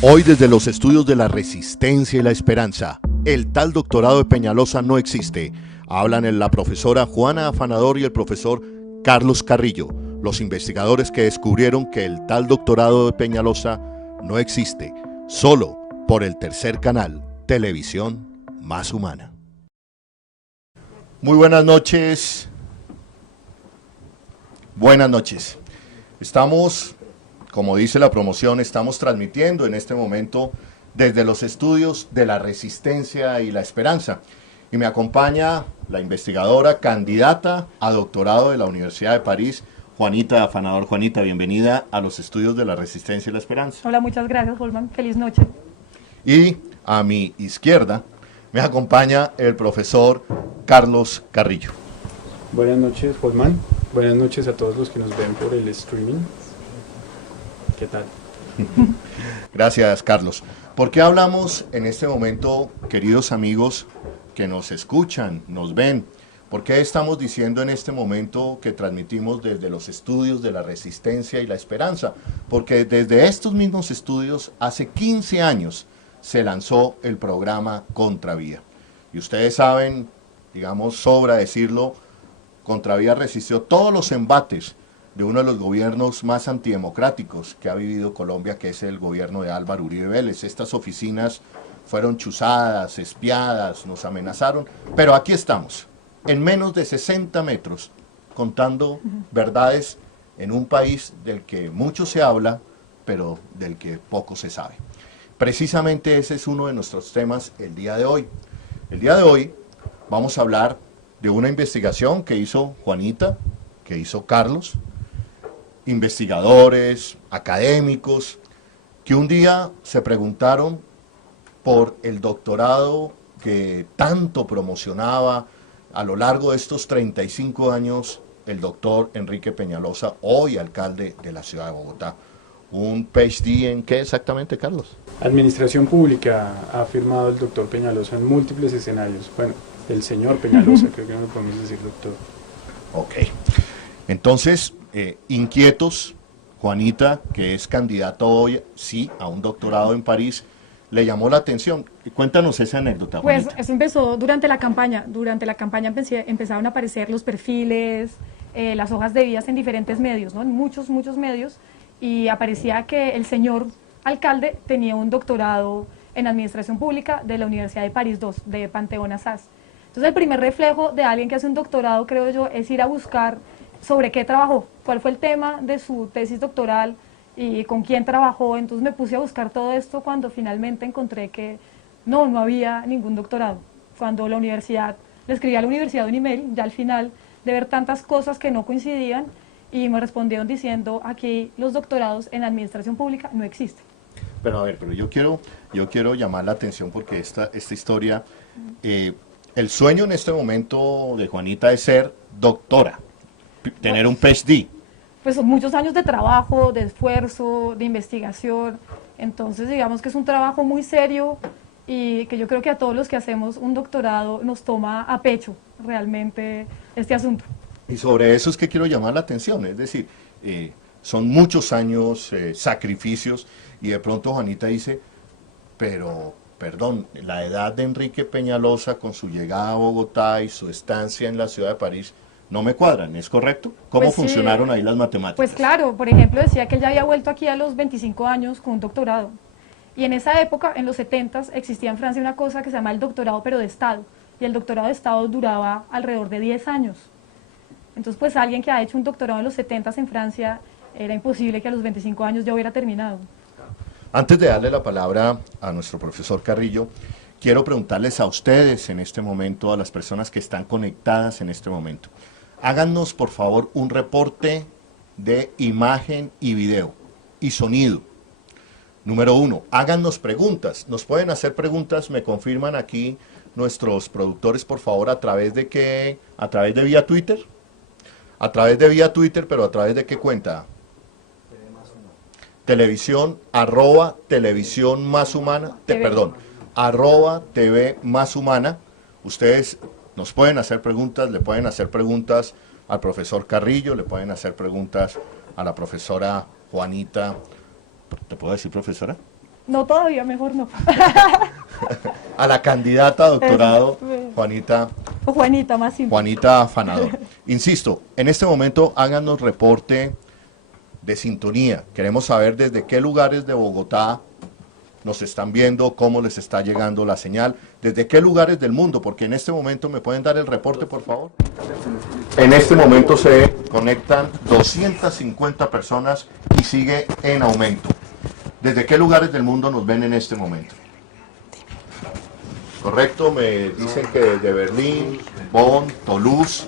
Hoy desde los estudios de la Resistencia y la Esperanza, el tal doctorado de Peñalosa no existe. Hablan la profesora Juana Afanador y el profesor Carlos Carrillo, los investigadores que descubrieron que el tal doctorado de Peñalosa no existe, solo por el tercer canal, Televisión Más Humana. Muy buenas noches. Buenas noches. Estamos, como dice la promoción, estamos transmitiendo en este momento desde los estudios de la Resistencia y la Esperanza. Y me acompaña la investigadora candidata a doctorado de la Universidad de París, Juanita Afanador. Juanita, bienvenida a los estudios de la Resistencia y la Esperanza. Hola, muchas gracias, Holman. Feliz noche. Y a mi izquierda me acompaña el profesor Carlos Carrillo. Buenas noches, Holman. Buenas noches a todos los que nos ven por el streaming. ¿Qué tal? Gracias, Carlos. ¿Por qué hablamos en este momento, queridos amigos que nos escuchan, nos ven? ¿Por qué estamos diciendo en este momento que transmitimos desde los estudios de la Resistencia y la Esperanza? Porque desde estos mismos estudios, hace 15 años, se lanzó el programa Contravía. Y ustedes saben, digamos, sobra decirlo, Contravía resistió todos los embates de uno de los gobiernos más antidemocráticos que ha vivido Colombia, que es el gobierno de Álvaro Uribe Vélez. Estas oficinas fueron chuzadas, espiadas, nos amenazaron, pero aquí estamos, en menos de 60 metros, contando verdades en un país del que mucho se habla, pero del que poco se sabe. Precisamente ese es uno de nuestros temas el día de hoy. El día de hoy vamos a hablar de una investigación que hizo Juanita, que hizo Carlos, investigadores, académicos, que un día se preguntaron por el doctorado que tanto promocionaba a lo largo de estos 35 años el doctor Enrique Peñalosa, hoy alcalde de la ciudad de Bogotá. Un PhD en ¿qué exactamente, Carlos? Administración Pública ha firmado el doctor Peñalosa en múltiples escenarios. Bueno, el señor Peñalosa, creo que no lo podemos decir doctor. Ok. Entonces, inquietos, Juanita, que es candidata hoy, sí, a un doctorado en París, le llamó la atención. Cuéntanos esa anécdota, Pues Juanita. eso empezó durante la campaña. Durante la campaña empezaron a aparecer los perfiles, las hojas de vidas en diferentes medios, ¿no? En muchos medios, y aparecía que el señor alcalde tenía un doctorado en Administración Pública de la Universidad de París II, de Panteón Assas. Entonces el primer reflejo de alguien que hace un doctorado, creo yo, es ir a buscar sobre qué trabajó, cuál fue el tema de su tesis doctoral y con quién trabajó. Entonces me puse a buscar todo esto cuando finalmente encontré que no había ningún doctorado. Cuando la universidad, le escribí a la universidad un email, ya al final de ver tantas cosas que no coincidían, y me respondieron diciendo, aquí los doctorados en Administración Pública no existen. Pero a ver, yo quiero llamar la atención porque esta historia, el sueño en este momento de Juanita es ser doctora, tener un PhD. Pues son muchos años de trabajo, de esfuerzo, de investigación. Entonces digamos que es un trabajo muy serio y que yo creo que a todos los que hacemos un doctorado nos toma a pecho realmente este asunto. Y sobre eso es que quiero llamar la atención, es decir, son muchos años, sacrificios, y de pronto Juanita dice, pero, perdón, la edad de Enrique Peñalosa con su llegada a Bogotá y su estancia en la ciudad de París no me cuadran, ¿es correcto? ¿Cómo Pues sí, funcionaron ahí las matemáticas? Pues claro, por ejemplo decía que él ya había vuelto aquí a los 25 años con un doctorado. Y en esa época, en los 70s, existía en Francia una cosa que se llama el doctorado pero de Estado. Y el doctorado de Estado duraba alrededor de 10 años. Entonces, pues alguien que ha hecho un doctorado en los 70s en Francia, era imposible que a los 25 años ya hubiera terminado. Antes de darle la palabra a nuestro profesor Carrillo, quiero preguntarles a ustedes en este momento, a las personas que están conectadas en este momento. Háganos, por favor, un reporte de imagen y video y sonido. Número 1, háganos preguntas. Nos pueden hacer preguntas, me confirman aquí nuestros productores, por favor, ¿a través de qué? ¿A través de vía Twitter? A través de vía Twitter, pero ¿a través de qué cuenta? Televisión, @televisión más humana, @TV más humana. Ustedes nos pueden hacer preguntas, le pueden hacer preguntas al profesor Carrillo, le pueden hacer preguntas a la profesora Juanita. ¿Te puedo decir profesora? No, todavía, mejor no. A la candidata a doctorado, Juanita. O Juanita, más simple. Juanita Afanador. Insisto, en este momento háganos reporte de sintonía. Queremos saber desde qué lugares de Bogotá nos están viendo, cómo les está llegando la señal, desde qué lugares del mundo, porque en este momento me pueden dar el reporte, por favor. En este momento se conectan 250 personas y sigue en aumento. ¿Desde qué lugares del mundo nos ven en este momento? Correcto, me dicen que desde Berlín, Bonn, Toulouse,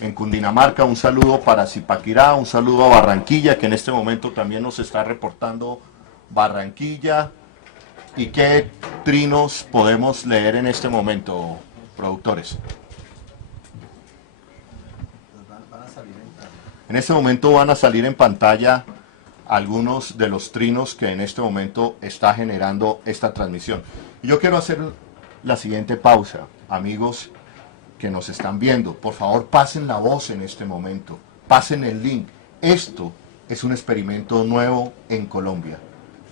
en Cundinamarca, un saludo para Zipaquirá, un saludo a Barranquilla, que en este momento también nos está reportando Barranquilla. ¿Y qué trinos podemos leer en este momento, productores? En este momento van a salir en pantalla algunos de los trinos que en este momento está generando esta transmisión. Yo quiero hacer la siguiente pausa, amigos que nos están viendo. Por favor, pasen la voz en este momento, pasen el link. Esto es un experimento nuevo en Colombia.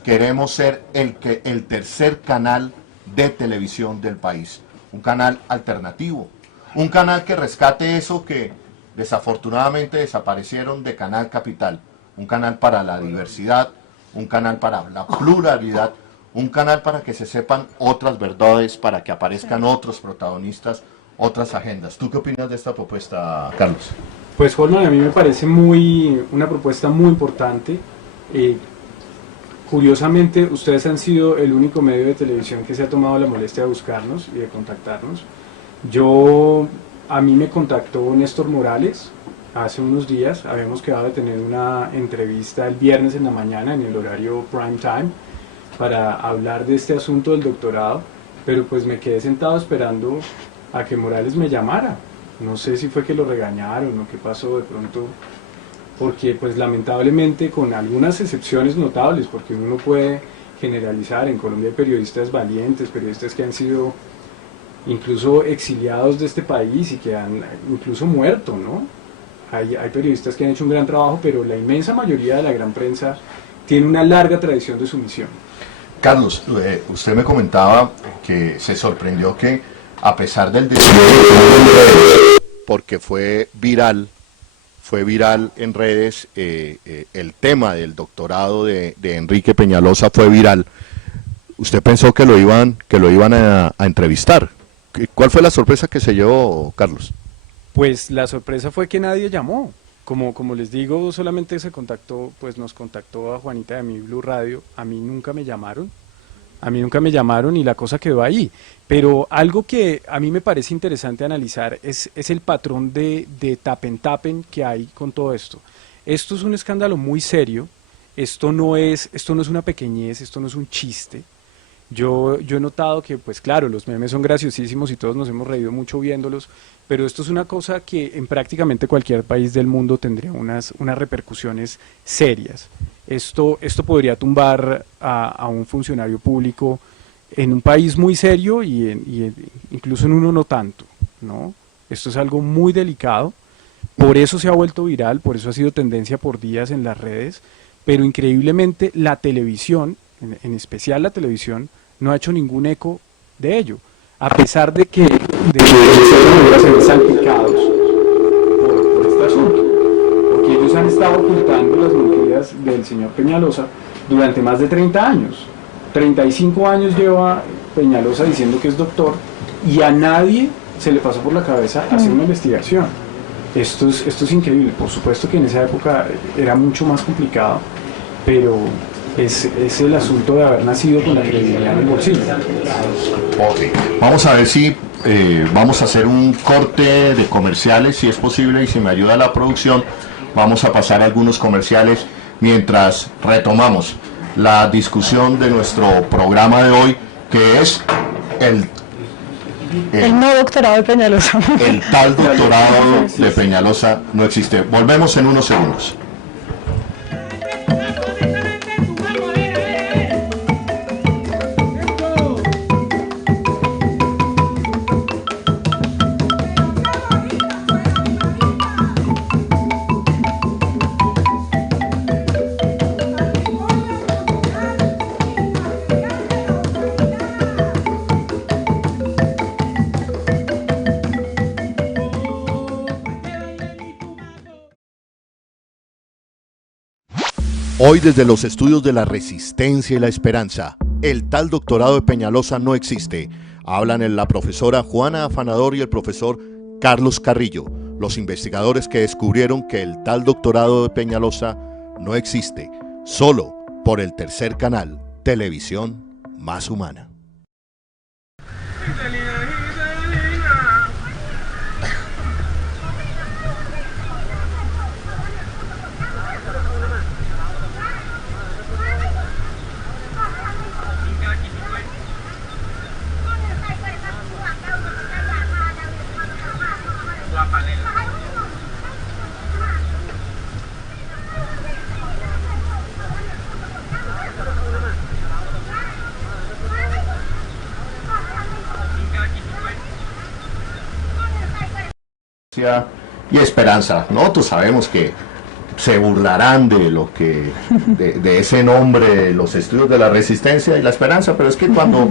Queremos ser el tercer canal de televisión del país, un canal alternativo, un canal que rescate eso que desafortunadamente desaparecieron de Canal Capital, un canal para la diversidad, un canal para la pluralidad, un canal para que se sepan otras verdades, para que aparezcan otros protagonistas, otras agendas. ¿Tú qué opinas de esta propuesta, Carlos? Pues, Holman, a mí me parece una propuesta muy importante. Curiosamente, ustedes han sido el único medio de televisión que se ha tomado la molestia de buscarnos y de contactarnos. A mí me contactó Néstor Morales hace unos días. Habíamos quedado de tener una entrevista el viernes en la mañana en el horario prime time para hablar de este asunto del doctorado, pero pues me quedé sentado esperando a que Morales me llamara. No sé si fue que lo regañaron o qué pasó de pronto, porque pues lamentablemente, con algunas excepciones notables, porque uno no puede generalizar, en Colombia hay periodistas valientes, periodistas que han sido incluso exiliados de este país y que han incluso muerto, ¿no? Hay periodistas que han hecho un gran trabajo, pero la inmensa mayoría de la gran prensa tiene una larga tradición de sumisión. Carlos, usted me comentaba que se sorprendió que a pesar del porque fue viral en redes, el tema del doctorado de Enrique Peñalosa fue viral. ¿Usted pensó que lo iban a entrevistar? ¿Cuál fue la sorpresa que se llevó, Carlos? Pues la sorpresa fue que nadie llamó. Como les digo, solamente nos contactó a Juanita de mi Blue Radio. A mí nunca me llamaron y la cosa quedó ahí. Pero algo que a mí me parece interesante analizar es el patrón de tapen que hay con todo esto. Esto es un escándalo muy serio. Esto no es una pequeñez, esto no es un chiste. Yo he notado que, pues claro, los memes son graciosísimos y todos nos hemos reído mucho viéndolos, pero esto es una cosa que en prácticamente cualquier país del mundo tendría unas repercusiones serias. Esto podría tumbar a un funcionario público en un país muy serio y incluso en uno no tanto, ¿no? Esto es algo muy delicado, por eso se ha vuelto viral, por eso ha sido tendencia por días en las redes, pero increíblemente la televisión, en especial la televisión, no ha hecho ningún eco de ello, a pesar de que se ven salpicados por este asunto, porque ellos han estado ocultando las mentiras del señor Peñalosa durante más de 30 años. 35 años lleva Peñalosa diciendo que es doctor y a nadie se le pasó por la cabeza hacer una investigación. Esto es increíble. Por supuesto que en esa época era mucho más complicado, pero es el asunto de haber nacido con la credibilidad en el bolsillo. Okay. Vamos a ver si vamos a hacer un corte de comerciales, si es posible, y si me ayuda la producción, vamos a pasar algunos comerciales mientras retomamos la discusión de nuestro programa de hoy, que es el no doctorado de Peñalosa. El tal doctorado de Peñalosa no existe. Volvemos en unos segundos. Hoy desde los estudios de la Resistencia y la Esperanza, el tal doctorado de Peñalosa no existe. Hablan la profesora Juana Afanador y el profesor Carlos Carrillo, los investigadores que descubrieron que el tal doctorado de Peñalosa no existe, solo por el tercer canal, Televisión Más Humana. Y esperanza. Nosotros sabemos que se burlarán de lo que de ese nombre, los estudios de la resistencia y la esperanza, pero es que cuando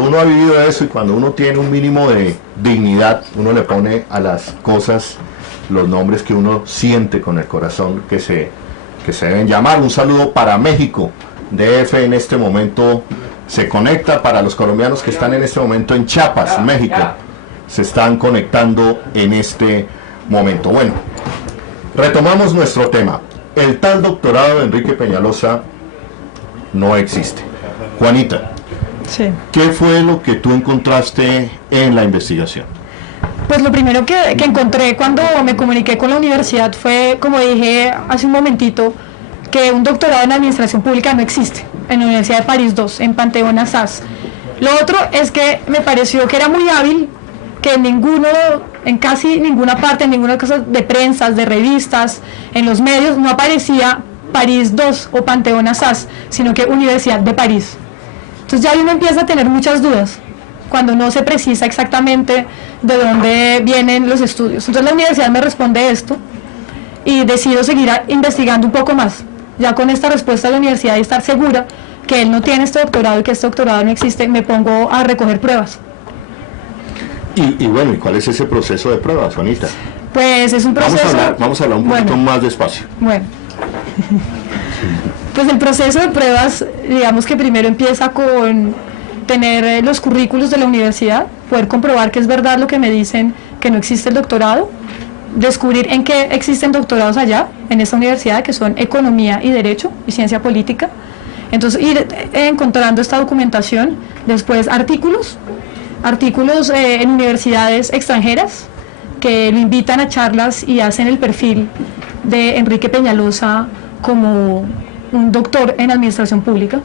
uno ha vivido eso y cuando uno tiene un mínimo de dignidad, uno le pone a las cosas los nombres que uno siente con el corazón que se deben llamar. Un saludo para México. DF en este momento se conecta, para los colombianos que están en este momento en Chiapas, México. Se están conectando en este momento. Bueno, retomamos nuestro tema. El tal doctorado de Enrique Peñalosa no existe. Juanita, Sí. ¿qué fue lo que tú encontraste en la investigación? Pues lo primero que encontré cuando me comuniqué con la universidad fue, como dije hace un momentito, que un doctorado en administración pública no existe en la Universidad de París II, en Panteón Assas. Lo otro es que me pareció que era muy hábil que en casi ninguna parte, en ninguna cosa de prensa, de revistas, en los medios, no aparecía París II o Panteón Assas, sino que Universidad de París. Entonces ya uno empieza a tener muchas dudas cuando no se precisa exactamente de dónde vienen los estudios. Entonces la universidad me responde esto y decido seguir investigando un poco más. Ya con esta respuesta de la universidad y estar segura que él no tiene este doctorado y que este doctorado no existe, me pongo a recoger pruebas. Y bueno, ¿y cuál es ese proceso de pruebas, Juanita? Pues es un proceso... Vamos a hablar un poquito más despacio. Bueno, pues el proceso de pruebas, digamos que primero empieza con tener los currículos de la universidad, poder comprobar que es verdad lo que me dicen, que no existe el doctorado, descubrir en qué existen doctorados allá, en esta universidad, que son Economía y Derecho y Ciencia Política. Entonces ir encontrando esta documentación, después artículos en universidades extranjeras que lo invitan a charlas y hacen el perfil de Enrique Peñalosa como un doctor en administración pública.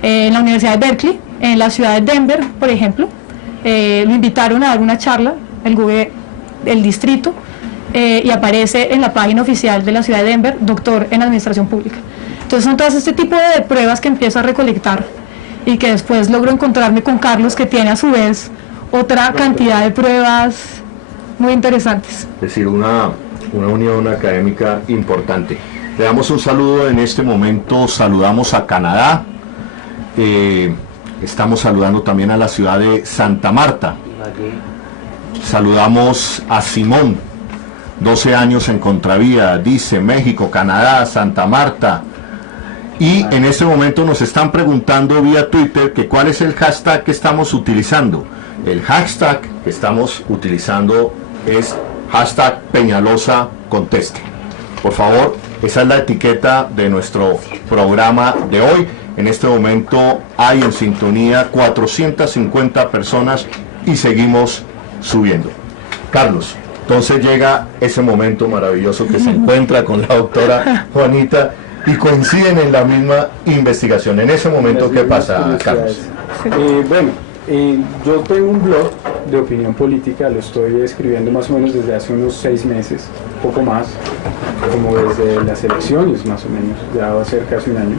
En la Universidad de Berkeley, en la ciudad de Denver, por ejemplo, lo invitaron a dar una charla, el distrito, y aparece en la página oficial de la ciudad de Denver, doctor en administración pública. Entonces son todas este tipo de pruebas que empiezo a recolectar y que después logro encontrarme con Carlos, que tiene a su vez otra cantidad de pruebas muy interesantes. Es decir, una unión académica importante. Le damos un saludo en este momento, saludamos a Canadá, estamos saludando también a la ciudad de Santa Marta, saludamos a Simón, 12 años en Contravía, dice México, Canadá, Santa Marta. Y en este momento nos están preguntando vía Twitter que cuál es el hashtag que estamos utilizando. El hashtag que estamos utilizando es hashtag Peñalosa Conteste. Por favor, esa es la etiqueta de nuestro programa de hoy. En este momento hay en sintonía 450 personas y seguimos subiendo. Carlos, entonces llega ese momento maravilloso que se encuentra con la doctora Juanita y coinciden en la misma investigación. En ese momento, ¿qué pasa, Carlos? Yo tengo un blog de opinión política, lo estoy escribiendo más o menos desde hace unos 6 meses, poco más, como desde las elecciones más o menos, ya va a ser casi un año.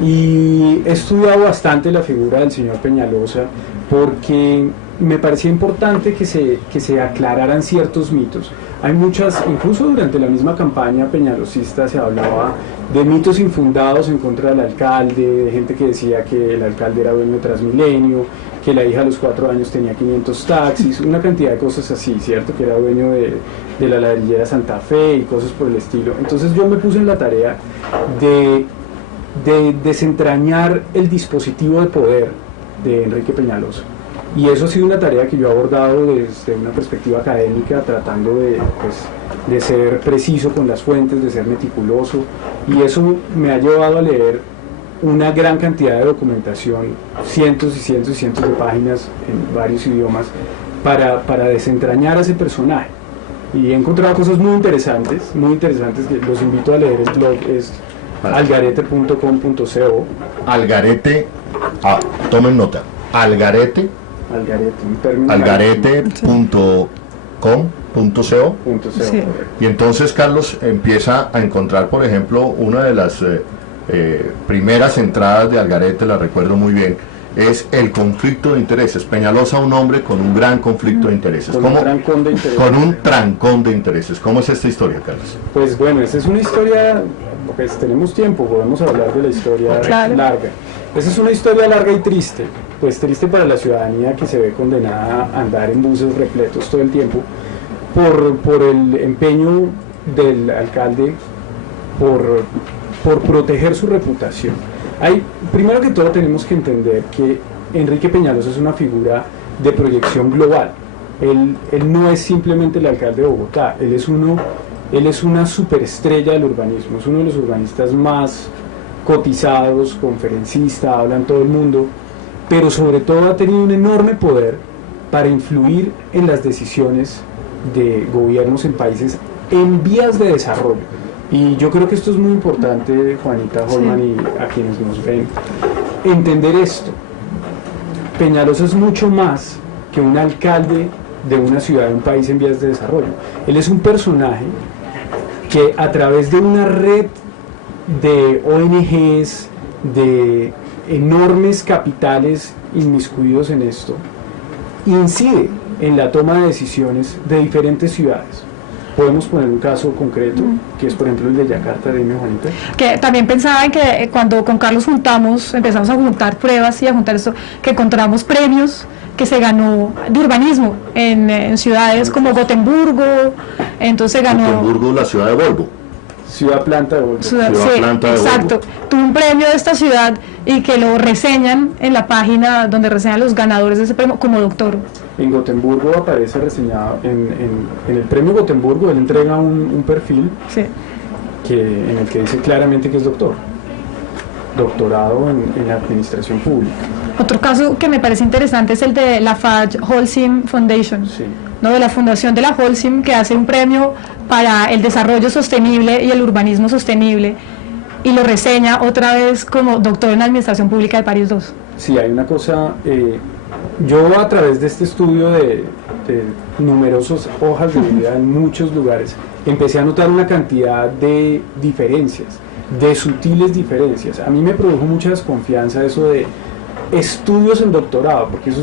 Y he estudiado bastante la figura del señor Peñalosa porque me parecía importante que se aclararan ciertos mitos. hay muchas, incluso durante la misma campaña peñalosista se hablaba de mitos infundados en contra del alcalde, de gente que decía que el alcalde era dueño de Transmilenio, que la hija a los 4 años tenía 500 taxis, una cantidad de cosas así, ¿cierto? Que era dueño de la ladrillera Santa Fe y cosas por el estilo. Entonces yo me puse en la tarea de desentrañar el dispositivo de poder de Enrique Peñalosa. Y eso ha sido una tarea que yo he abordado desde una perspectiva académica, tratando de ser preciso con las fuentes, de ser meticuloso, y eso me ha llevado a leer una gran cantidad de documentación, cientos y cientos y cientos de páginas en varios idiomas, para desentrañar a ese personaje. Y he encontrado cosas muy interesantes que los invito a leer. El blog es algarete.com.co. Algarete, tomen nota, algarete, un término algarete.com.co. Sí. Y entonces Carlos empieza a encontrar, por ejemplo, una de las primeras entradas de Algarete, la recuerdo muy bien, es el conflicto de intereses. Peñalosa, un hombre con un gran conflicto de intereses. Con un trancón de intereses. Con un trancón de intereses. ¿Cómo es esta historia, Carlos? Pues bueno, esta es una historia, pues tenemos tiempo, podemos hablar de la historia larga. Esa es una historia larga y triste, pues triste para la ciudadanía que se ve condenada a andar en buses repletos todo el tiempo por el empeño del alcalde por proteger su reputación. Primero que todo tenemos que entender que Enrique Peñalosa es una figura de proyección global. Él no es simplemente el alcalde de Bogotá, él es una superestrella del urbanismo, es uno de los urbanistas más cotizados, conferencista, habla en todo el mundo, pero sobre todo ha tenido un enorme poder para influir en las decisiones de gobiernos en países en vías de desarrollo. Y yo creo que esto es muy importante, Juanita Holman, y a quienes nos ven, entender esto. Peñalosa es mucho más que un alcalde de una ciudad, de un país en vías de desarrollo. Él es un personaje que a través de una red de ONGs, de enormes capitales inmiscuidos en esto, incide en la toma de decisiones de diferentes ciudades. Podemos poner un caso concreto, que es por ejemplo el de Yakarta. Dime, Juanita. Que también pensaba en que cuando con Carlos empezamos a juntar pruebas y a juntar esto, que encontramos premios que se ganó de urbanismo en ciudades como Gotemburgo, entonces ganó... Gotemburgo, la ciudad de Volvo. Ciudad Planta de Volvo. Planta de exacto. Volvo. Tuvo un premio de esta ciudad y que lo reseñan en la página donde reseñan los ganadores de ese premio como doctor. En Gotemburgo aparece reseñado, en el premio Gotemburgo él entrega un perfil en el que dice claramente que es doctorado en administración pública. Otro caso que me parece interesante es el de la Holcim Foundation, ¿no? De la fundación de la Holcim, que hace un premio para el desarrollo sostenible y el urbanismo sostenible, y lo reseña otra vez como doctor en administración pública de París II. Sí, hay una cosa, yo a través de este estudio de numerosas hojas de vida en muchos lugares, empecé a notar una cantidad de diferencias, de sutiles diferencias. A mí me produjo mucha desconfianza eso de estudios en doctorado, porque eso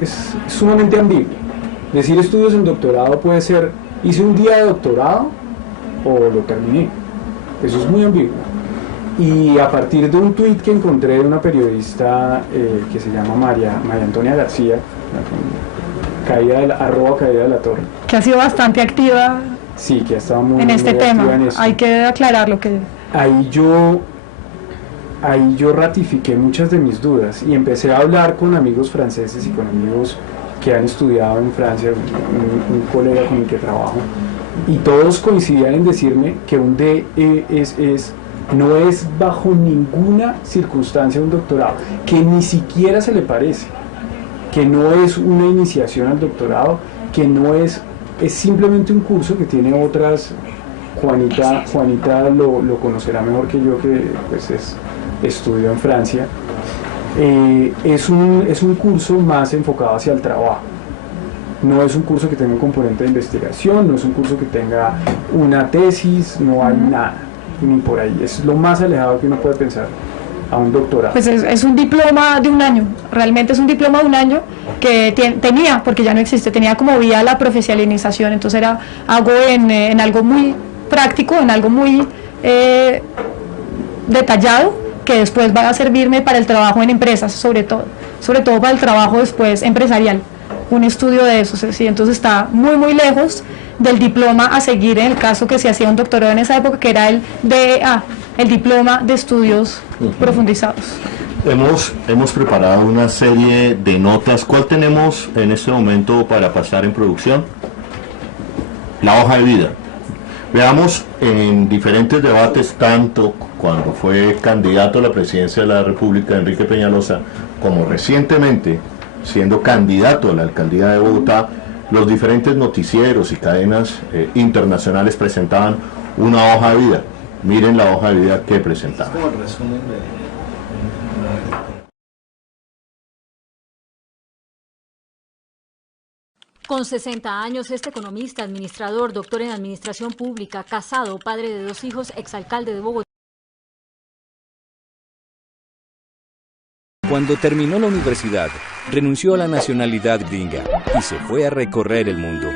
es sumamente ambiguo. Decir estudios en doctorado puede ser, hice un día de doctorado o lo terminé. Eso es muy ambiguo. Y a partir de un tuit que encontré de una periodista que se llama María Antonia García, caída de la Torre, que ha sido bastante activa, sí, que ha estado muy en este tema, hay eso. que aclarar lo que... Ahí yo ratifiqué muchas de mis dudas y empecé a hablar con amigos franceses y con amigos que han estudiado en Francia, un colega con el que trabajo, y todos coincidían en decirme que un DE no es bajo ninguna circunstancia un doctorado, que ni siquiera se le parece, que no es una iniciación al doctorado, que no es simplemente un curso que tiene otras. Juanita lo conocerá mejor que yo, que pues estudió en Francia. Es un curso más enfocado hacia el trabajo. No es un curso que tenga un componente de investigación, no es un curso que tenga una tesis, no hay nada, ni por ahí. Es lo más alejado que uno puede pensar a un doctorado? Pues es un diploma de un año, realmente es un diploma de un año que tenía, porque ya no existe, tenía como vía la profesionalización, entonces era algo en algo muy práctico, en algo muy detallado, que después va a servirme para el trabajo en empresas, sobre todo para el trabajo después empresarial, un estudio de eso, sí, entonces está muy lejos del diploma a seguir en el caso que se hacía un doctorado en esa época, que era el DEA, el diploma de estudios profundizados. Hemos preparado una serie de notas. ¿Cuál tenemos en este momento para pasar en producción? La hoja de vida. Veamos en diferentes debates, tanto cuando fue candidato a la presidencia de la República, Enrique Peñalosa, como recientemente siendo candidato a la alcaldía de Bogotá, los diferentes noticieros y cadenas internacionales presentaban una hoja de vida. Miren la hoja de vida que presentaban. Con 60 años, este economista, administrador, doctor en administración pública, casado, padre de 2 hijos, exalcalde de Bogotá. Cuando terminó la universidad, renunció a la nacionalidad gringa y se fue a recorrer el mundo.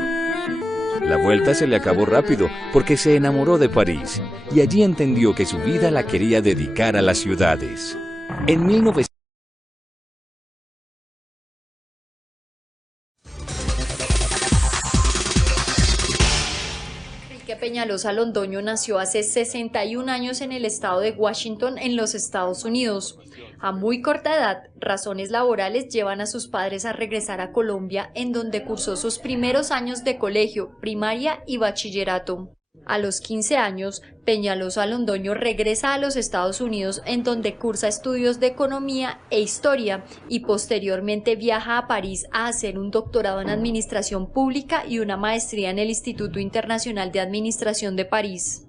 La vuelta se le acabó rápido porque se enamoró de París y allí entendió que su vida la quería dedicar a las ciudades. En 1900 Peñalosa Londoño nació hace 61 años en el estado de Washington, en los Estados Unidos. A muy corta edad, razones laborales llevan a sus padres a regresar a Colombia, en donde cursó sus primeros años de colegio, primaria y bachillerato. A los 15 años, Peñalosa Londoño regresa a los Estados Unidos, en donde cursa estudios de economía e historia, y posteriormente viaja a París a hacer un doctorado en administración pública y una maestría en el Instituto Internacional de Administración de París.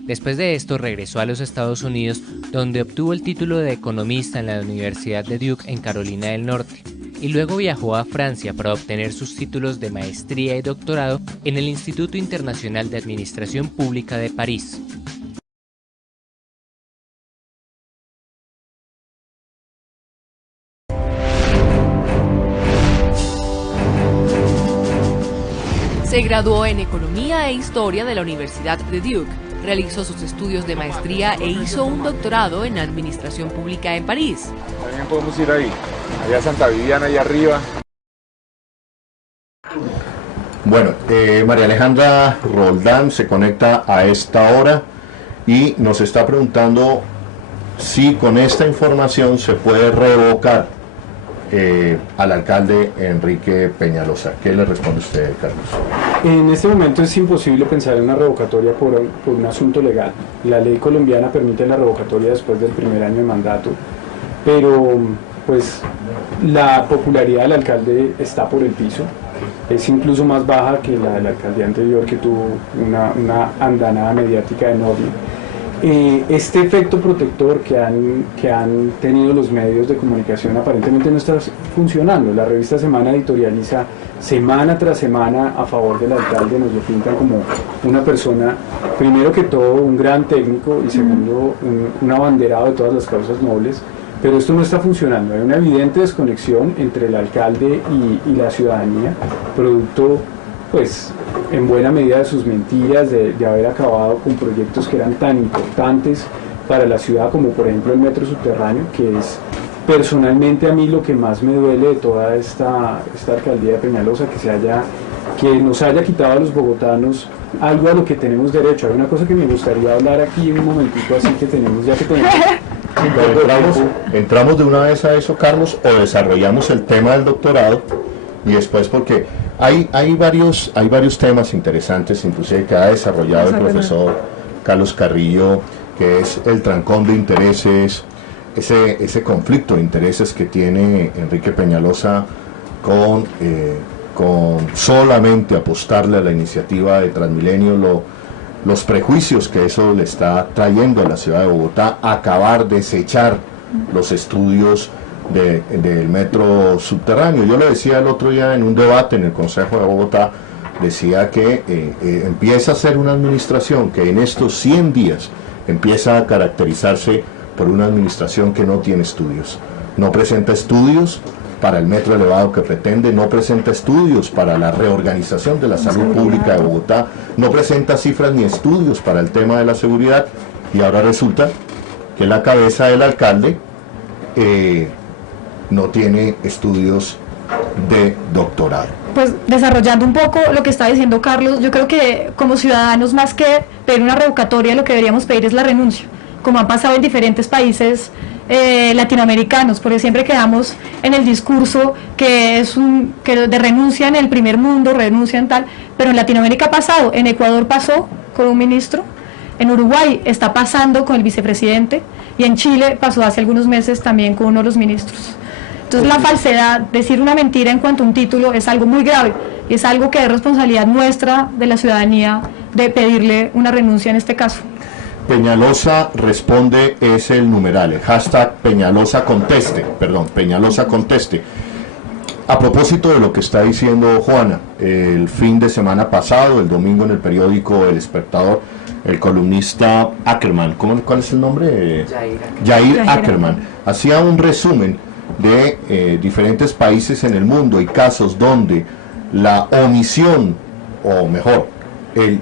Después de esto regresó a los Estados Unidos, donde obtuvo el título de economista en la Universidad de Duke en Carolina del Norte, y luego viajó a Francia para obtener sus títulos de maestría y doctorado en el Instituto Internacional de Administración Pública de París. Se graduó en Economía e Historia de la Universidad de Duke, realizó sus estudios de maestría e hizo un doctorado en Administración Pública en París. También podemos ir ahí, allá a Santa Viviana, allá arriba. Bueno, María Alejandra Roldán se conecta a esta hora y nos está preguntando si con esta información se puede revocar al alcalde Enrique Peñalosa. ¿Qué le responde usted, Carlos? En este momento es imposible pensar en una revocatoria por un asunto legal. La ley colombiana permite la revocatoria después del primer año de mandato, pero pues la popularidad del alcalde está por el piso. Es incluso más baja que la del alcalde anterior, que tuvo una andanada mediática enorme. Este efecto protector que han tenido los medios de comunicación aparentemente no está funcionando. La revista Semana editorializa semana tras semana a favor del alcalde, nos lo pintan como una persona, primero que todo, un gran técnico y segundo, un abanderado de todas las causas nobles, pero esto no está funcionando. Hay una evidente desconexión entre el alcalde y la ciudadanía, producto pues en buena medida de sus mentiras, de haber acabado con proyectos que eran tan importantes para la ciudad como por ejemplo el metro subterráneo, que es personalmente a mí lo que más me duele de toda esta alcaldía de Peñalosa, que nos haya quitado a los bogotanos algo a lo que tenemos derecho. Hay una cosa que me gustaría hablar aquí un momentito, así que tenemos. Entramos de una vez a eso, Carlos, o desarrollamos el tema del doctorado y después, porque hay varios temas interesantes, inclusive que ha desarrollado el profesor Carlos Carrillo, que es el trancón de intereses, ese conflicto de intereses que tiene Enrique Peñalosa con solamente apostarle a la iniciativa de Transmilenio, los prejuicios que eso le está trayendo a la ciudad de Bogotá, desechar los estudios del metro subterráneo. Yo lo decía el otro día en un debate en el Consejo de Bogotá, decía que empieza a ser una administración que en estos 100 días empieza a caracterizarse por una administración que no tiene estudios. No presenta estudios para el metro elevado que pretende, no presenta estudios para la reorganización de la salud pública de Bogotá, no presenta cifras ni estudios para el tema de la seguridad, y ahora resulta que la cabeza del alcalde no tiene estudios de doctorado. Pues desarrollando un poco lo que está diciendo Carlos, yo creo que como ciudadanos, más que pedir una revocatoria, lo que deberíamos pedir es la renuncia, como ha pasado en diferentes países latinoamericanos, porque siempre quedamos en el discurso que de renuncia en el primer mundo, renuncia en tal, pero en Latinoamérica ha pasado, en Ecuador pasó con un ministro, en Uruguay está pasando con el vicepresidente, y en Chile pasó hace algunos meses también con uno de los ministros. Entonces la falsedad, decir una mentira en cuanto a un título, es algo muy grave, y es algo que es responsabilidad nuestra, de la ciudadanía, de pedirle una renuncia en este caso. Peñalosa responde es el numeral, el hashtag Peñalosa conteste, Peñalosa conteste. A propósito de lo que está diciendo Juana, el fin de semana pasado, el domingo, en el periódico El Espectador, el columnista Ackerman, ¿cuál es el nombre? Jair Ackerman, hacía un resumen de diferentes países en el mundo y casos donde la omisión, o mejor, el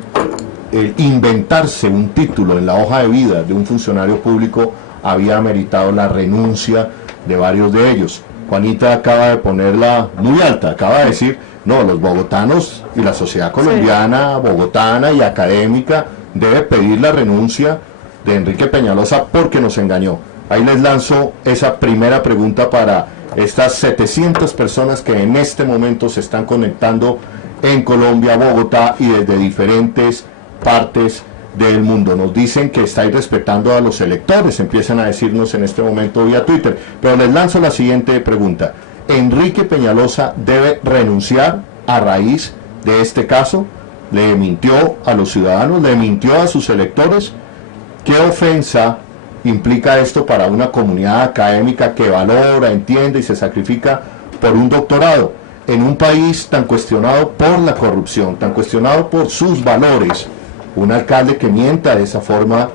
inventarse un título en la hoja de vida de un funcionario público había ameritado la renuncia de varios de ellos. Juanita acaba de ponerla muy alta, acaba de decir, no, los bogotanos y la sociedad colombiana, bogotana y académica debe pedir la renuncia de Enrique Peñalosa porque nos engañó. Ahí les lanzo esa primera pregunta para estas 700 personas que en este momento se están conectando en Colombia, Bogotá y desde diferentes partes del mundo. Nos dicen que estáis respetando a los electores, empiezan a decirnos en este momento vía Twitter, pero les lanzo la siguiente pregunta. ¿Enrique Peñalosa debe renunciar a raíz de este caso? ¿Le mintió a los ciudadanos? ¿Le mintió a sus electores? ¿Qué ofensa implica esto para una comunidad académica que valora, entiende y se sacrifica por un doctorado en un país tan cuestionado por la corrupción, tan cuestionado por sus valores? Un alcalde que mienta de esa forma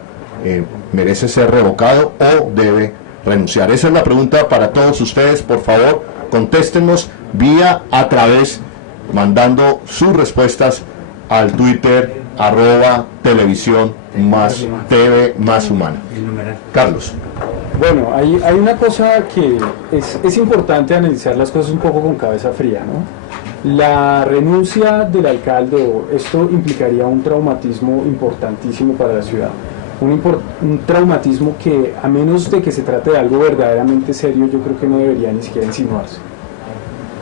merece ser revocado o debe renunciar. Esa es la pregunta para todos ustedes. Por favor, contéstenos vía a través, mandando sus respuestas al Twitter @televisión más TV más humana. Carlos. Bueno, hay una cosa que es importante analizar las cosas un poco con cabeza fría, ¿no? La renuncia del alcalde, esto implicaría un traumatismo importantísimo para la ciudad, un traumatismo que, a menos de que se trate de algo verdaderamente serio, yo creo que no debería ni siquiera insinuarse,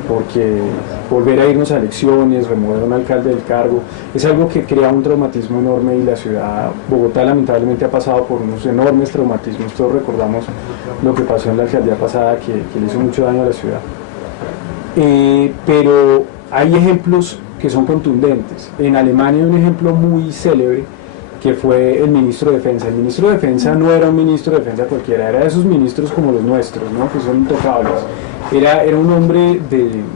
porque volver a irnos a elecciones, remover a un alcalde del cargo, es algo que crea un traumatismo enorme, y la ciudad, Bogotá, lamentablemente ha pasado por unos enormes traumatismos. Todos recordamos lo que pasó en la alcaldía pasada, que le hizo mucho daño a la ciudad. Pero hay ejemplos que son contundentes. En Alemania hay un ejemplo muy célebre que fue el ministro de Defensa. El ministro de Defensa no era un ministro de Defensa cualquiera, era de esos ministros como los nuestros, ¿no? Que son intocables. Era un hombre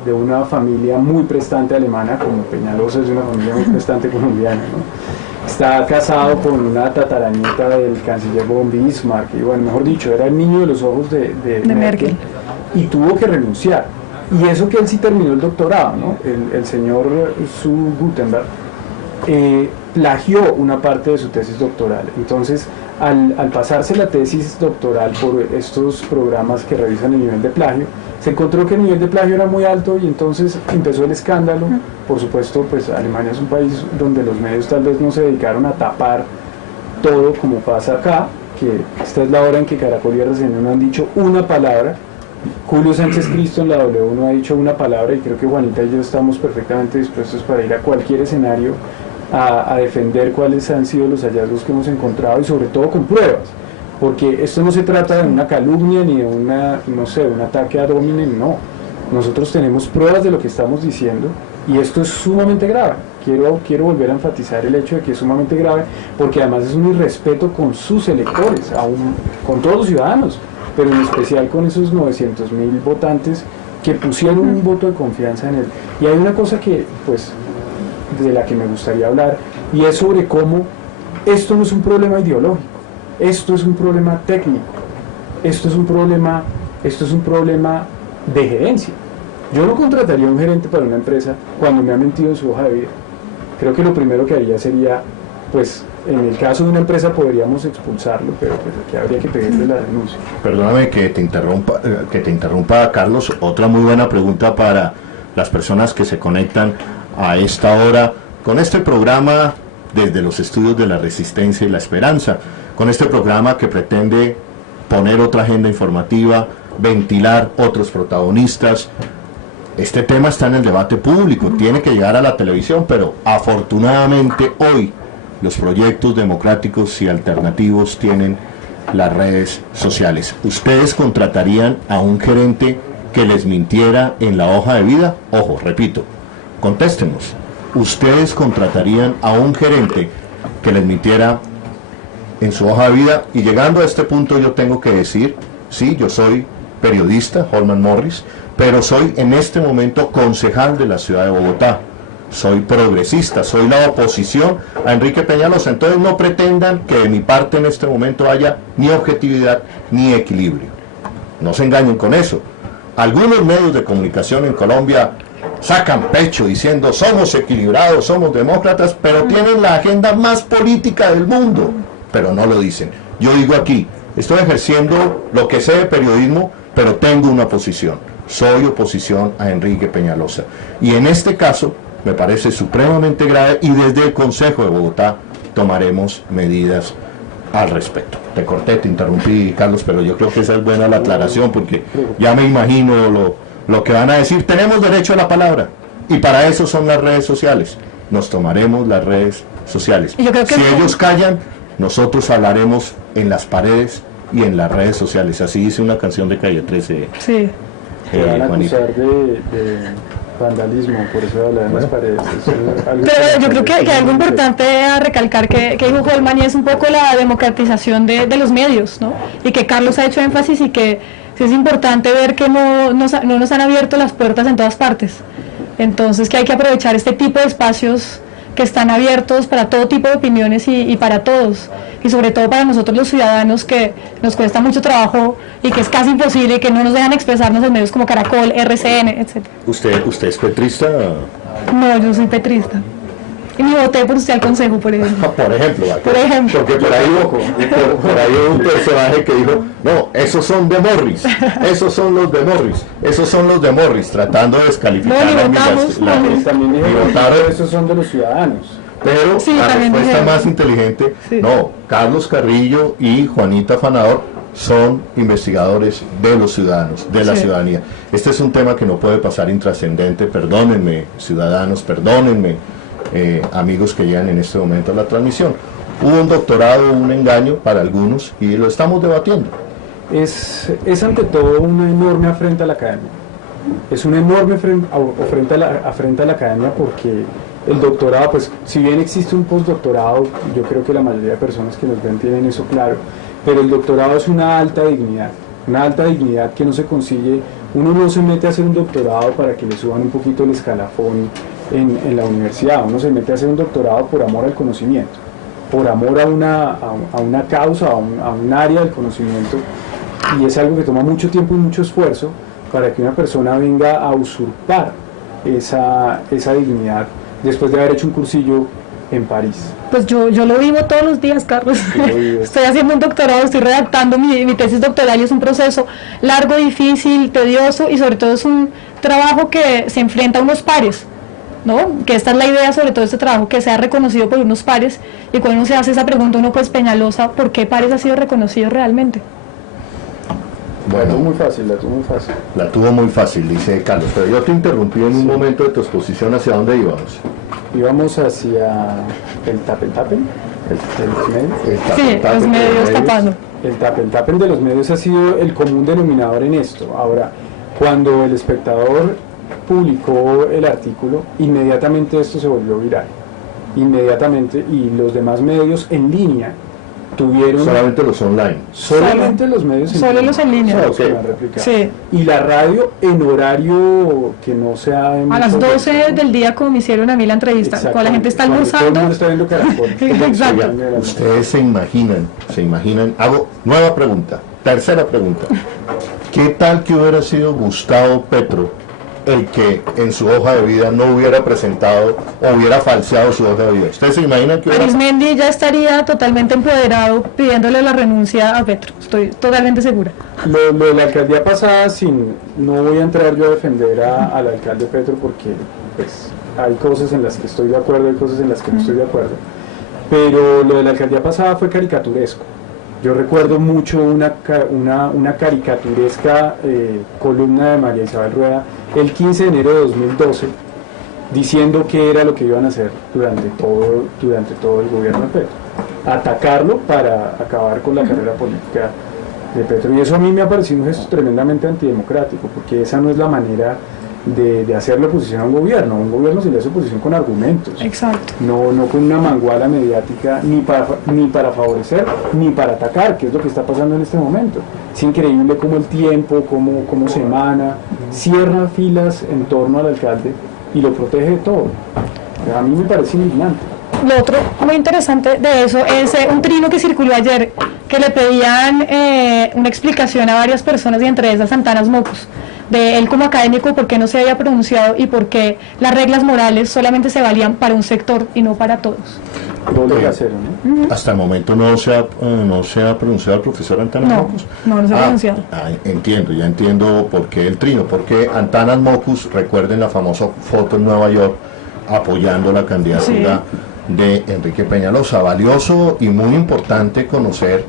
de una familia muy prestante alemana, como Peñalosa es de una familia muy prestante colombiana, ¿no? Está casado con una tatarañeta del canciller von Bismarck, y bueno, mejor dicho, era el niño de los ojos de Merkel, y tuvo que renunciar. Y eso que él sí terminó el doctorado, ¿no? El señor Su Gutenberg plagió una parte de su tesis doctoral. Entonces, al pasarse la tesis doctoral por estos programas que revisan el nivel de plagio, se encontró que el nivel de plagio era muy alto, y entonces empezó el escándalo. Por supuesto, pues Alemania es un país donde los medios tal vez no se dedicaron a tapar todo como pasa acá, que esta es la hora en que Caracol y RCN no han dicho una palabra. Julio Sánchez Cristo en la W no ha dicho una palabra, y creo que Juanita y yo estamos perfectamente dispuestos para ir a cualquier escenario a defender cuáles han sido los hallazgos que hemos encontrado, y sobre todo con pruebas, porque esto no se trata de una calumnia ni de un ataque ad hominem, no. Nosotros tenemos pruebas de lo que estamos diciendo, y esto es sumamente grave. Quiero volver a enfatizar el hecho de que es sumamente grave, porque además es un irrespeto con sus electores, con todos los ciudadanos, pero en especial con esos 900.000 votantes que pusieron un voto de confianza en él. Y hay una cosa que, pues, de la que me gustaría hablar, y es sobre cómo esto no es un problema ideológico, esto es un problema técnico, esto es un problema de gerencia. Yo no contrataría a un gerente para una empresa cuando me ha mentido en su hoja de vida. Creo que lo primero que haría sería, pues, en el caso de una empresa podríamos expulsarlo, pero pues aquí habría que pedirle la denuncia. Perdóname que te interrumpa, Carlos. Otra muy buena pregunta para las personas que se conectan a esta hora con este programa desde los estudios de la Resistencia y la Esperanza, con este programa que pretende poner otra agenda informativa, ventilar otros protagonistas. Este tema está en el debate público, tiene que llegar a la televisión, pero afortunadamente hoy los proyectos democráticos y alternativos tienen las redes sociales. ¿Ustedes contratarían a un gerente que les mintiera en la hoja de vida? Ojo, repito, contéstenos. ¿Ustedes contratarían a un gerente que les mintiera en su hoja de vida? Y llegando a este punto yo tengo que decir, sí, yo soy periodista, Holman Morris, pero soy en este momento concejal de la ciudad de Bogotá. Soy progresista, soy la oposición a Enrique Peñalosa. Entonces no pretendan que de mi parte en este momento haya ni objetividad ni equilibrio. No se engañen con eso. Algunos medios de comunicación en Colombia sacan pecho diciendo somos equilibrados, somos demócratas, pero tienen la agenda más política del mundo, pero no lo dicen. Yo digo aquí, estoy ejerciendo lo que sé de periodismo, pero tengo una posición. Soy oposición a Enrique Peñalosa. Y en este caso me parece supremamente grave y desde el Consejo de Bogotá tomaremos medidas al respecto. Te corté, te interrumpí, Carlos, pero yo creo que esa es buena la aclaración porque ya me imagino lo que van a decir. Tenemos derecho a la palabra y para eso son las redes sociales. Nos tomaremos las redes sociales. Si ellos callan, nosotros hablaremos en las paredes y en las redes sociales. Así dice una canción de Calle 13. Sí. Van a acusar de vandalismo, por eso habla en las paredes. Pero yo creo que algo importante a recalcar que dijo Holman y es un poco la democratización de los medios, ¿no? Y que Carlos ha hecho énfasis y que sí es importante ver que no nos han abierto las puertas en todas partes. Entonces que hay que aprovechar este tipo de espacios que están abiertos para todo tipo de opiniones y para todos, y sobre todo para nosotros los ciudadanos que nos cuesta mucho trabajo y que es casi imposible, que no nos dejan expresarnos en medios como Caracol, RCN, etc. ¿Usted es petrista? No, yo soy petrista. Y me voté por usted al consejo, por ejemplo. Por ejemplo. Por ejemplo. Porque por ahí hubo un personaje que dijo, no, esos son de Morris, esos son los de Morris, esos son los de Morris, tratando de descalificar también dijeron, esos son de los ciudadanos. Pero sí, la respuesta más inteligente, sí. No, Carlos Carrillo y Juanita Afanador son investigadores de los ciudadanos, de la ciudadanía. Este es un tema que no puede pasar intrascendente, perdónenme ciudadanos, perdónenme amigos que llegan en este momento a la transmisión. Hubo un doctorado, un engaño para algunos y lo estamos debatiendo. Es ante todo una enorme afrenta a la academia. Es una enorme afrenta a la academia porque el doctorado, pues si bien existe un postdoctorado, yo creo que la mayoría de personas que nos ven tienen eso claro, pero el doctorado es una alta dignidad que no se consigue. Uno no se mete a hacer un doctorado para que le suban un poquito el escalafón en la universidad. Uno se mete a hacer un doctorado por amor al conocimiento, por amor a una causa, a un área del conocimiento, y es algo que toma mucho tiempo y mucho esfuerzo para que una persona venga a usurpar esa dignidad después de haber hecho un cursillo en París. Pues yo lo vivo todos los días, Carlos. Estoy haciendo un doctorado, estoy redactando mi tesis doctoral y es un proceso largo, difícil, tedioso y sobre todo es un trabajo que se enfrenta a unos pares, ¿no? Que esta es la idea sobre todo este trabajo, que sea reconocido por unos pares, y cuando uno se hace esa pregunta, uno pues Peñalosa, ¿por qué pares ha sido reconocido realmente? Bueno, la tuvo muy fácil, dice Carlos, pero yo te interrumpí en un momento de tu exposición. ¿Hacia dónde íbamos? Íbamos hacia el tapen, los medios tapando. El tapen de los medios ha sido el común denominador en esto. Ahora, cuando El Espectador publicó el artículo, inmediatamente esto se volvió viral, y los demás medios en línea tuvieron... Solamente los online. Solamente los medios en Solo línea. los en línea. Son los que Ok. me han replicado. Sí. Y la radio en horario que no sea... A las 12 del día, como me hicieron a mí la entrevista, cuando la gente está Cuando todo el almorzando. mundo está viendo Caracol. Exacto. Ustedes se imaginan, hago nueva pregunta, tercera pregunta. ¿Qué tal que hubiera sido Gustavo Petro el que en su hoja de vida no hubiera presentado o hubiera falseado su hoja de vida? ¿Ustedes se imaginan que hubiera... Arismendi ya estaría totalmente empoderado pidiéndole la renuncia a Petro, estoy totalmente segura. Lo de la alcaldía pasada, no voy a entrar yo a defender al alcalde Petro porque pues, hay cosas en las que estoy de acuerdo, hay cosas en las que no estoy de acuerdo, pero lo de la alcaldía pasada fue caricaturesco. Yo recuerdo mucho una caricaturesca columna de María Isabel Rueda el 15 de enero de 2012 diciendo qué era lo que iban a hacer durante todo el gobierno de Petro. Atacarlo para acabar con la carrera política de Petro. Y eso a mí me ha parecido un gesto tremendamente antidemocrático, porque esa no es la manera de hacerle oposición a un gobierno. Un gobierno se le hace oposición con argumentos. Exacto. No con una manguala mediática ni para favorecer ni para atacar, que es lo que está pasando en este momento. Es increíble cómo el tiempo, cómo se emana, cierra filas en torno al alcalde y lo protege de todo. A mí me parece indignante. Lo otro muy interesante de eso es un trino que circuló ayer, que le pedían una explicación a varias personas y entre esas Antanas Mocus, de él como académico, por qué no se había pronunciado y por qué las reglas morales solamente se valían para un sector y no para todos. Hasta el momento no se ha pronunciado el profesor Antanas Mocus. No se ha pronunciado. Ya entiendo por qué el trino, porque Antanas Mocus, recuerden la famosa foto en Nueva York apoyando la candidatura de Enrique Peñalosa. Valioso y muy importante conocer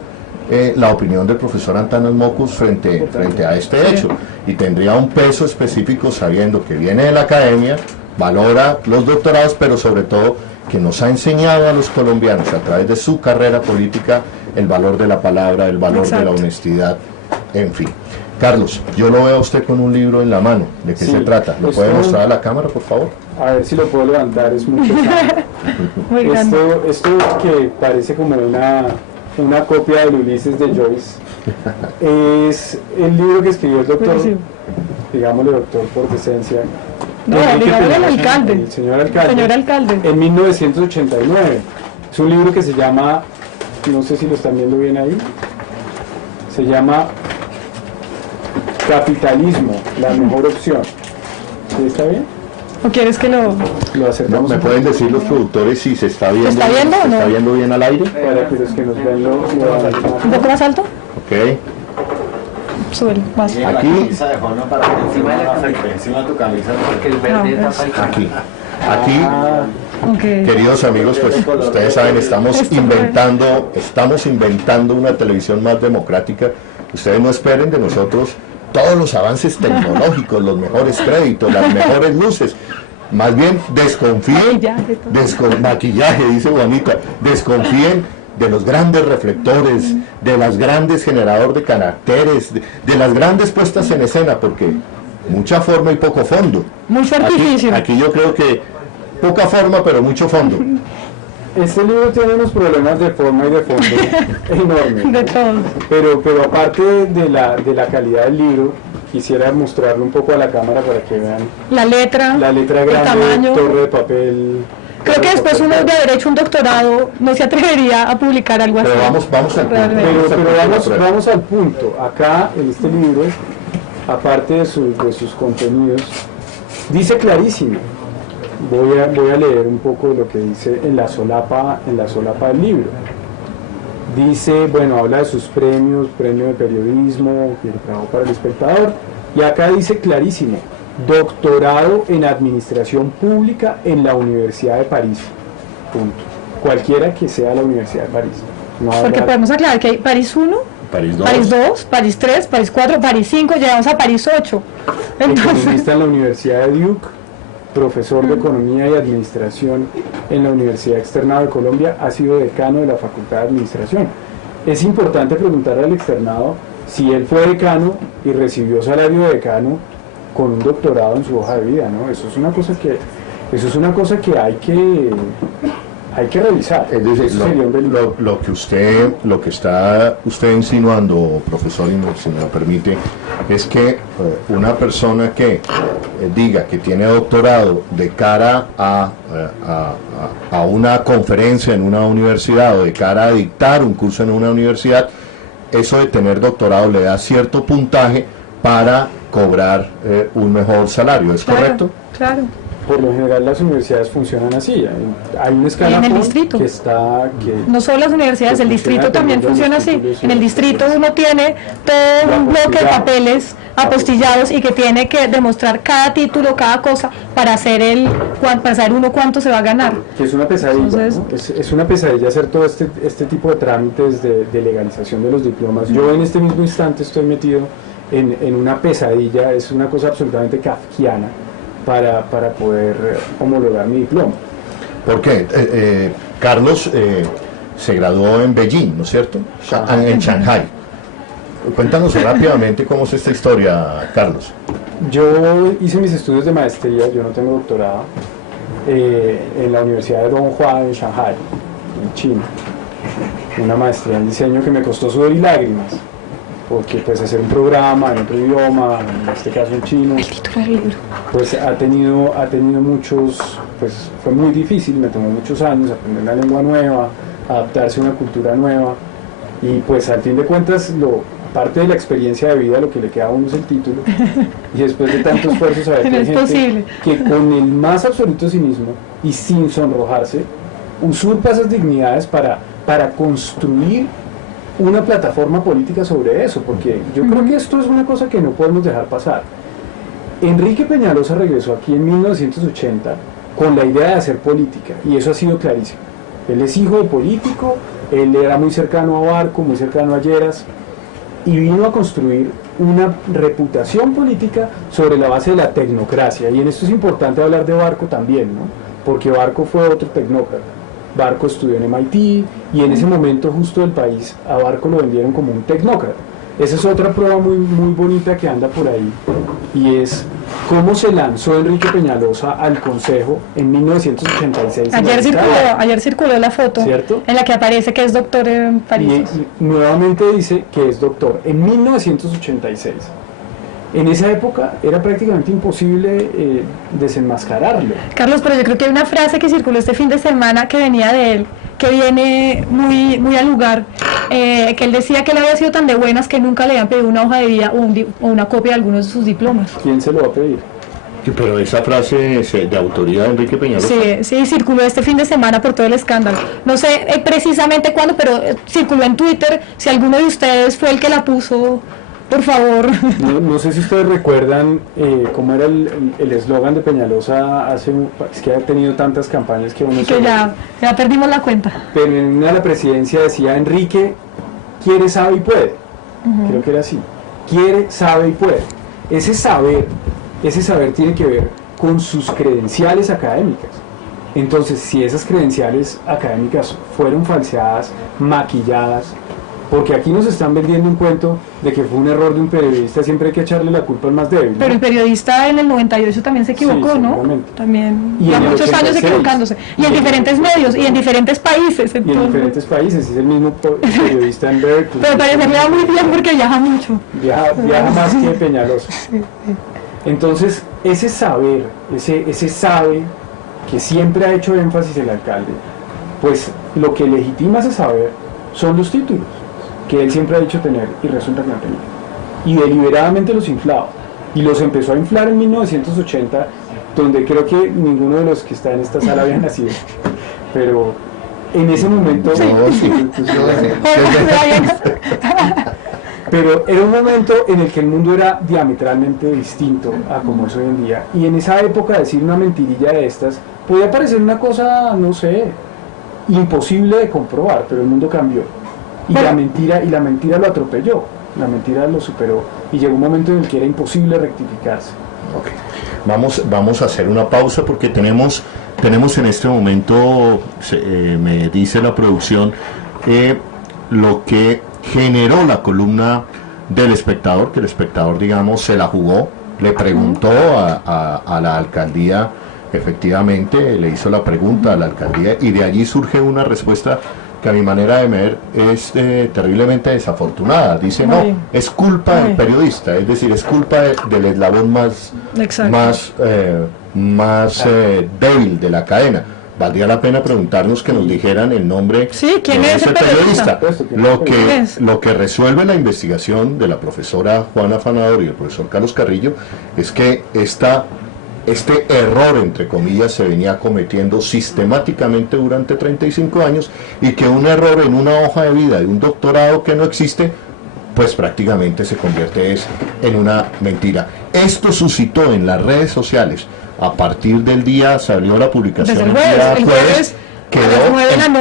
la opinión del profesor Antanas Mocus frente a este hecho, y tendría un peso específico sabiendo que viene de la academia, valora los doctorados, pero sobre todo que nos ha enseñado a los colombianos a través de su carrera política el valor de la palabra, el valor de la honestidad, en fin. Carlos, yo lo veo a usted con un libro en la mano. ¿De qué se trata? ¿Lo puede mostrar a la cámara, por favor? A ver si lo puedo levantar, es muy pesado. Esto que parece como una copia del Ulises de Joyce es el libro que escribió el doctor, digámosle doctor por decencia, digámosle el alcalde, el señor alcalde, en 1989. Es un libro que se llama, no sé si lo están viendo bien ahí, se llama Capitalismo, la mejor opción. ¿Sí está bien? ¿O quieres que lo acercamos? ¿Me pueden decir los productores si se está viendo? ¿Se está viendo o no? ¿Se está viendo bien al aire? Para que los que nos ven ¿Un poco más alto? Ok. Súbelo, más. Aquí. Encima de tu camisa, porque el verde está Aquí, queridos amigos, pues ustedes saben, estamos inventando una televisión más democrática. Ustedes no esperen de nosotros todos los avances tecnológicos, los mejores créditos, las mejores luces. Más bien desconfíen, maquillaje, dice Juanita, desconfíen de los grandes reflectores, de las grandes generadores de caracteres, de las grandes puestas en escena, porque mucha forma y poco fondo. Mucho artificio. Aquí yo creo que poca forma, pero mucho fondo. Este libro tiene unos problemas de forma y de fondo enormes. De todo. Pero aparte de la calidad del libro, quisiera mostrarlo un poco a la cámara para que vean la letra grande, el tamaño, torre de papel. Creo que después uno de haber hecho un doctorado no se atrevería a publicar algo así. Pero vamos al punto. Pero vamos al punto. Acá en este libro, aparte de sus contenidos, dice clarísimo. Voy a leer un poco lo que dice en la solapa del libro. Dice, bueno, habla de sus premio de periodismo, que trabajó para El Espectador, y acá dice clarísimo, doctorado en Administración Pública en la Universidad de París. Punto. Cualquiera que sea la Universidad de París. No porque podemos aclarar que hay París 1, París 2, París 3, París 4, París 5, llegamos a París 8. Economista en la Universidad de Duke, profesor de Economía y Administración en la Universidad Externado de Colombia, ha sido decano de la Facultad de Administración. Es importante preguntar al externado si él fue decano y recibió salario de decano con un doctorado en su hoja de vida, ¿no? Eso es una cosa que hay hay que revisar. Es decir, lo que está usted insinuando, profesor, y si me lo permite, es que una persona que diga que tiene doctorado de cara a una conferencia en una universidad o de cara a dictar un curso en una universidad, eso de tener doctorado le da cierto puntaje para cobrar un mejor salario, ¿es correcto? Claro. Por lo general las universidades funcionan así, hay un escalafón en el distrito. que está... no solo las universidades, el distrito también funciona así. En el distrito uno tiene todo un bloque de papeles apostillados y que tiene que demostrar cada título, cada cosa, para saber uno cuánto se va a ganar. Que es una pesadilla, Entonces, ¿no? Es una pesadilla hacer todo este tipo de trámites de legalización de los diplomas. Yo en este mismo instante estoy metido en una pesadilla, es una cosa absolutamente kafkiana para poder homologar mi diploma. ¿Por qué? Carlos se graduó en Beijing, ¿no es cierto? En Shanghai. Cuéntanos rápidamente cómo es esta historia, Carlos. Yo hice mis estudios de maestría, yo no tengo doctorado, en la Universidad de Donghua en Shanghai, en China. Una maestría en diseño que me costó sudor y lágrimas, porque pues hacer un programa en otro idioma, en este caso en chino, pues ha tenido muchos, pues fue muy difícil, me tomó muchos años aprender una lengua nueva, adaptarse a una cultura nueva, y pues al fin de cuentas parte de la experiencia de vida lo que le queda a uno es el título, y después de tanto esfuerzo saber que hay gente que con el más absoluto cinismo y sin sonrojarse usurpa esas dignidades para construir una plataforma política sobre eso, porque yo creo que esto es una cosa que no podemos dejar pasar. Enrique Peñalosa regresó aquí en 1980 con la idea de hacer política, y eso ha sido clarísimo. Él es hijo de político, él era muy cercano a Barco, muy cercano a Lleras, y vino a construir una reputación política sobre la base de la tecnocracia, y en esto es importante hablar de Barco también, ¿no? Porque Barco fue otro tecnócrata. Barco estudió en MIT y en ese momento justo del país a Barco lo vendieron como un tecnócrata. Esa es otra prueba muy, muy bonita que anda por ahí, y es cómo se lanzó Enrique Peñalosa al Consejo en 1986. Ayer circuló la foto, ¿cierto?, en la que aparece que es doctor en París. Y nuevamente dice que es doctor en 1986. En esa época era prácticamente imposible desenmascararlo. Carlos, pero yo creo que hay una frase que circuló este fin de semana que venía de él, que viene muy, muy al lugar, que él decía que él había sido tan de buenas que nunca le habían pedido una hoja de vida o una copia de algunos de sus diplomas. ¿Quién se lo va a pedir? Pero esa frase es de autoría de Enrique Peñalosa. Sí, circuló este fin de semana por todo el escándalo. No sé precisamente cuándo, pero circuló en Twitter. Si alguno de ustedes fue el que la puso, por favor. No sé si ustedes recuerdan cómo era el eslogan de Peñalosa es que ha tenido tantas campañas que uno que ya perdimos la cuenta. Pero en una de la presidencia decía: Enrique quiere, sabe y puede. Creo que era así. Quiere, sabe y puede. Ese saber tiene que ver con sus credenciales académicas. Entonces, si esas credenciales académicas fueron falseadas, maquilladas, porque aquí nos están vendiendo un cuento de que fue un error de un periodista, siempre hay que echarle la culpa al más débil, ¿no? Pero el periodista en el 98 también se equivocó, sí, ¿no? También ya muchos años equivocándose. Y en diferentes medios, y en diferentes países. Y en diferentes países, es el mismo periodista en Berkeley. Pero parece que le va muy bien porque viaja mucho. Viaja más que Peñalosa. Sí. Entonces, ese saber, ese sabe que siempre ha hecho énfasis el alcalde, pues lo que legitima ese saber son los títulos que él siempre ha dicho tener, y resulta que no tenía. Y deliberadamente los inflaba. Y los empezó a inflar en 1980, donde creo que ninguno de los que está en esta sala había nacido. Pero en ese momento... Pero era un momento en el que el mundo era diametralmente distinto a como es hoy en día. Y en esa época decir una mentirilla de estas podía parecer una cosa, no sé, imposible de comprobar, pero el mundo cambió. Y la mentira lo atropelló, la mentira lo superó, y llegó un momento en el que era imposible rectificarse. Okay. Vamos a hacer una pausa porque tenemos en este momento, me dice la producción, lo que generó la columna del Espectador, que el Espectador, digamos, se la jugó, le preguntó a la alcaldía efectivamente le hizo la pregunta a la alcaldía y de allí surge una respuesta que a mi manera de ver es terriblemente desafortunada. Dice, no, es culpa del periodista, es decir, es culpa del eslabón más débil de la cadena. Valdría la pena preguntarnos que nos dijeran el nombre ¿quién de es ese el periodista? Lo que resuelve la investigación de la profesora Juana Afanador y el profesor Carlos Carrillo es que este error, entre comillas, se venía cometiendo sistemáticamente durante 35 años y que un error en una hoja de vida de un doctorado que no existe, pues prácticamente se convierte en una mentira. Esto suscitó en las redes sociales, a partir del día, salió la publicación el día jueves, quedó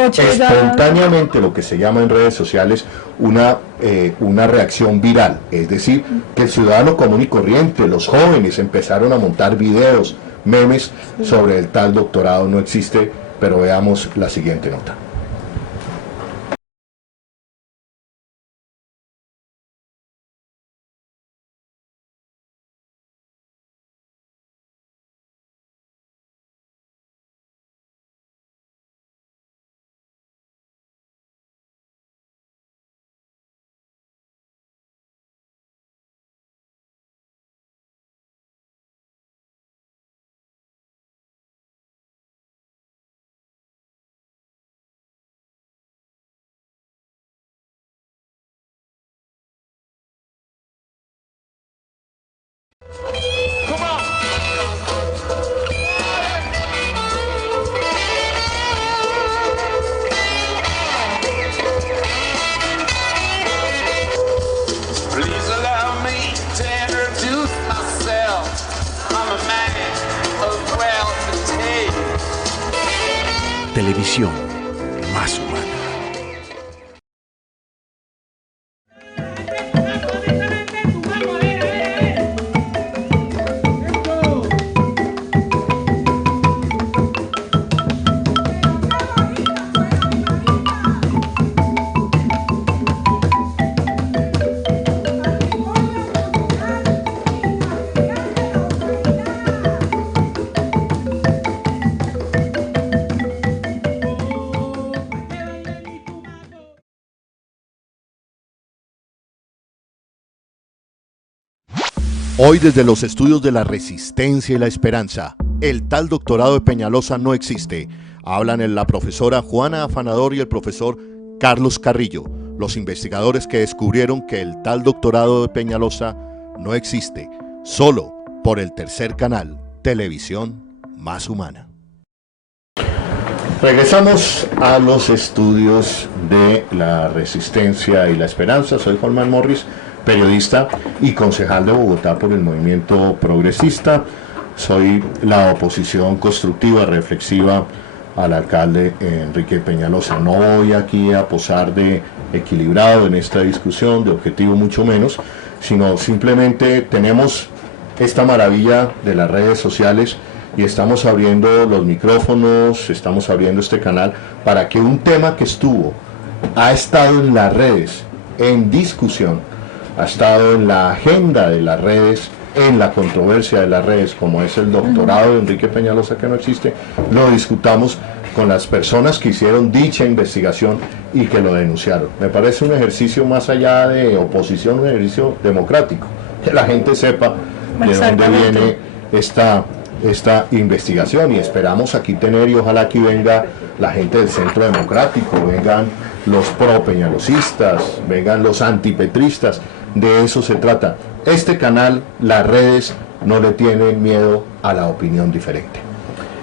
espontáneamente lo que se llama en redes sociales una reacción viral, es decir, que el ciudadano común y corriente, los jóvenes empezaron a montar videos, memes sobre el tal doctorado no existe, pero veamos la siguiente nota. Televisión más humana. Hoy desde los estudios de la Resistencia y la Esperanza, el tal doctorado de Peñalosa no existe. Hablan la profesora Juana Afanador y el profesor Carlos Carrillo, los investigadores que descubrieron que el tal doctorado de Peñalosa no existe, solo por el tercer canal, Televisión Más Humana. Regresamos a los estudios de la Resistencia y la Esperanza. Soy Juan Manuel Morris, periodista y concejal de Bogotá por el movimiento progresista. Soy la oposición constructiva, reflexiva al alcalde Enrique Peñalosa. No voy aquí a posar de equilibrado en esta discusión, de objetivo mucho menos, sino simplemente tenemos esta maravilla de las redes sociales y estamos abriendo los micrófonos, estamos abriendo este canal para que un tema que ha estado en las redes, en discusión, ha estado en la agenda de las redes, en la controversia de las redes, como es el doctorado de Enrique Peñalosa que no existe, lo discutamos con las personas que hicieron dicha investigación y que lo denunciaron. Me parece un ejercicio más allá de oposición, un ejercicio democrático, que la gente sepa de dónde viene esta investigación, y esperamos aquí tener, y ojalá aquí venga la gente del Centro Democrático, vengan los pro-peñalosistas, vengan los antipetristas. De eso se trata. Este canal, las redes, no le tienen miedo a la opinión diferente.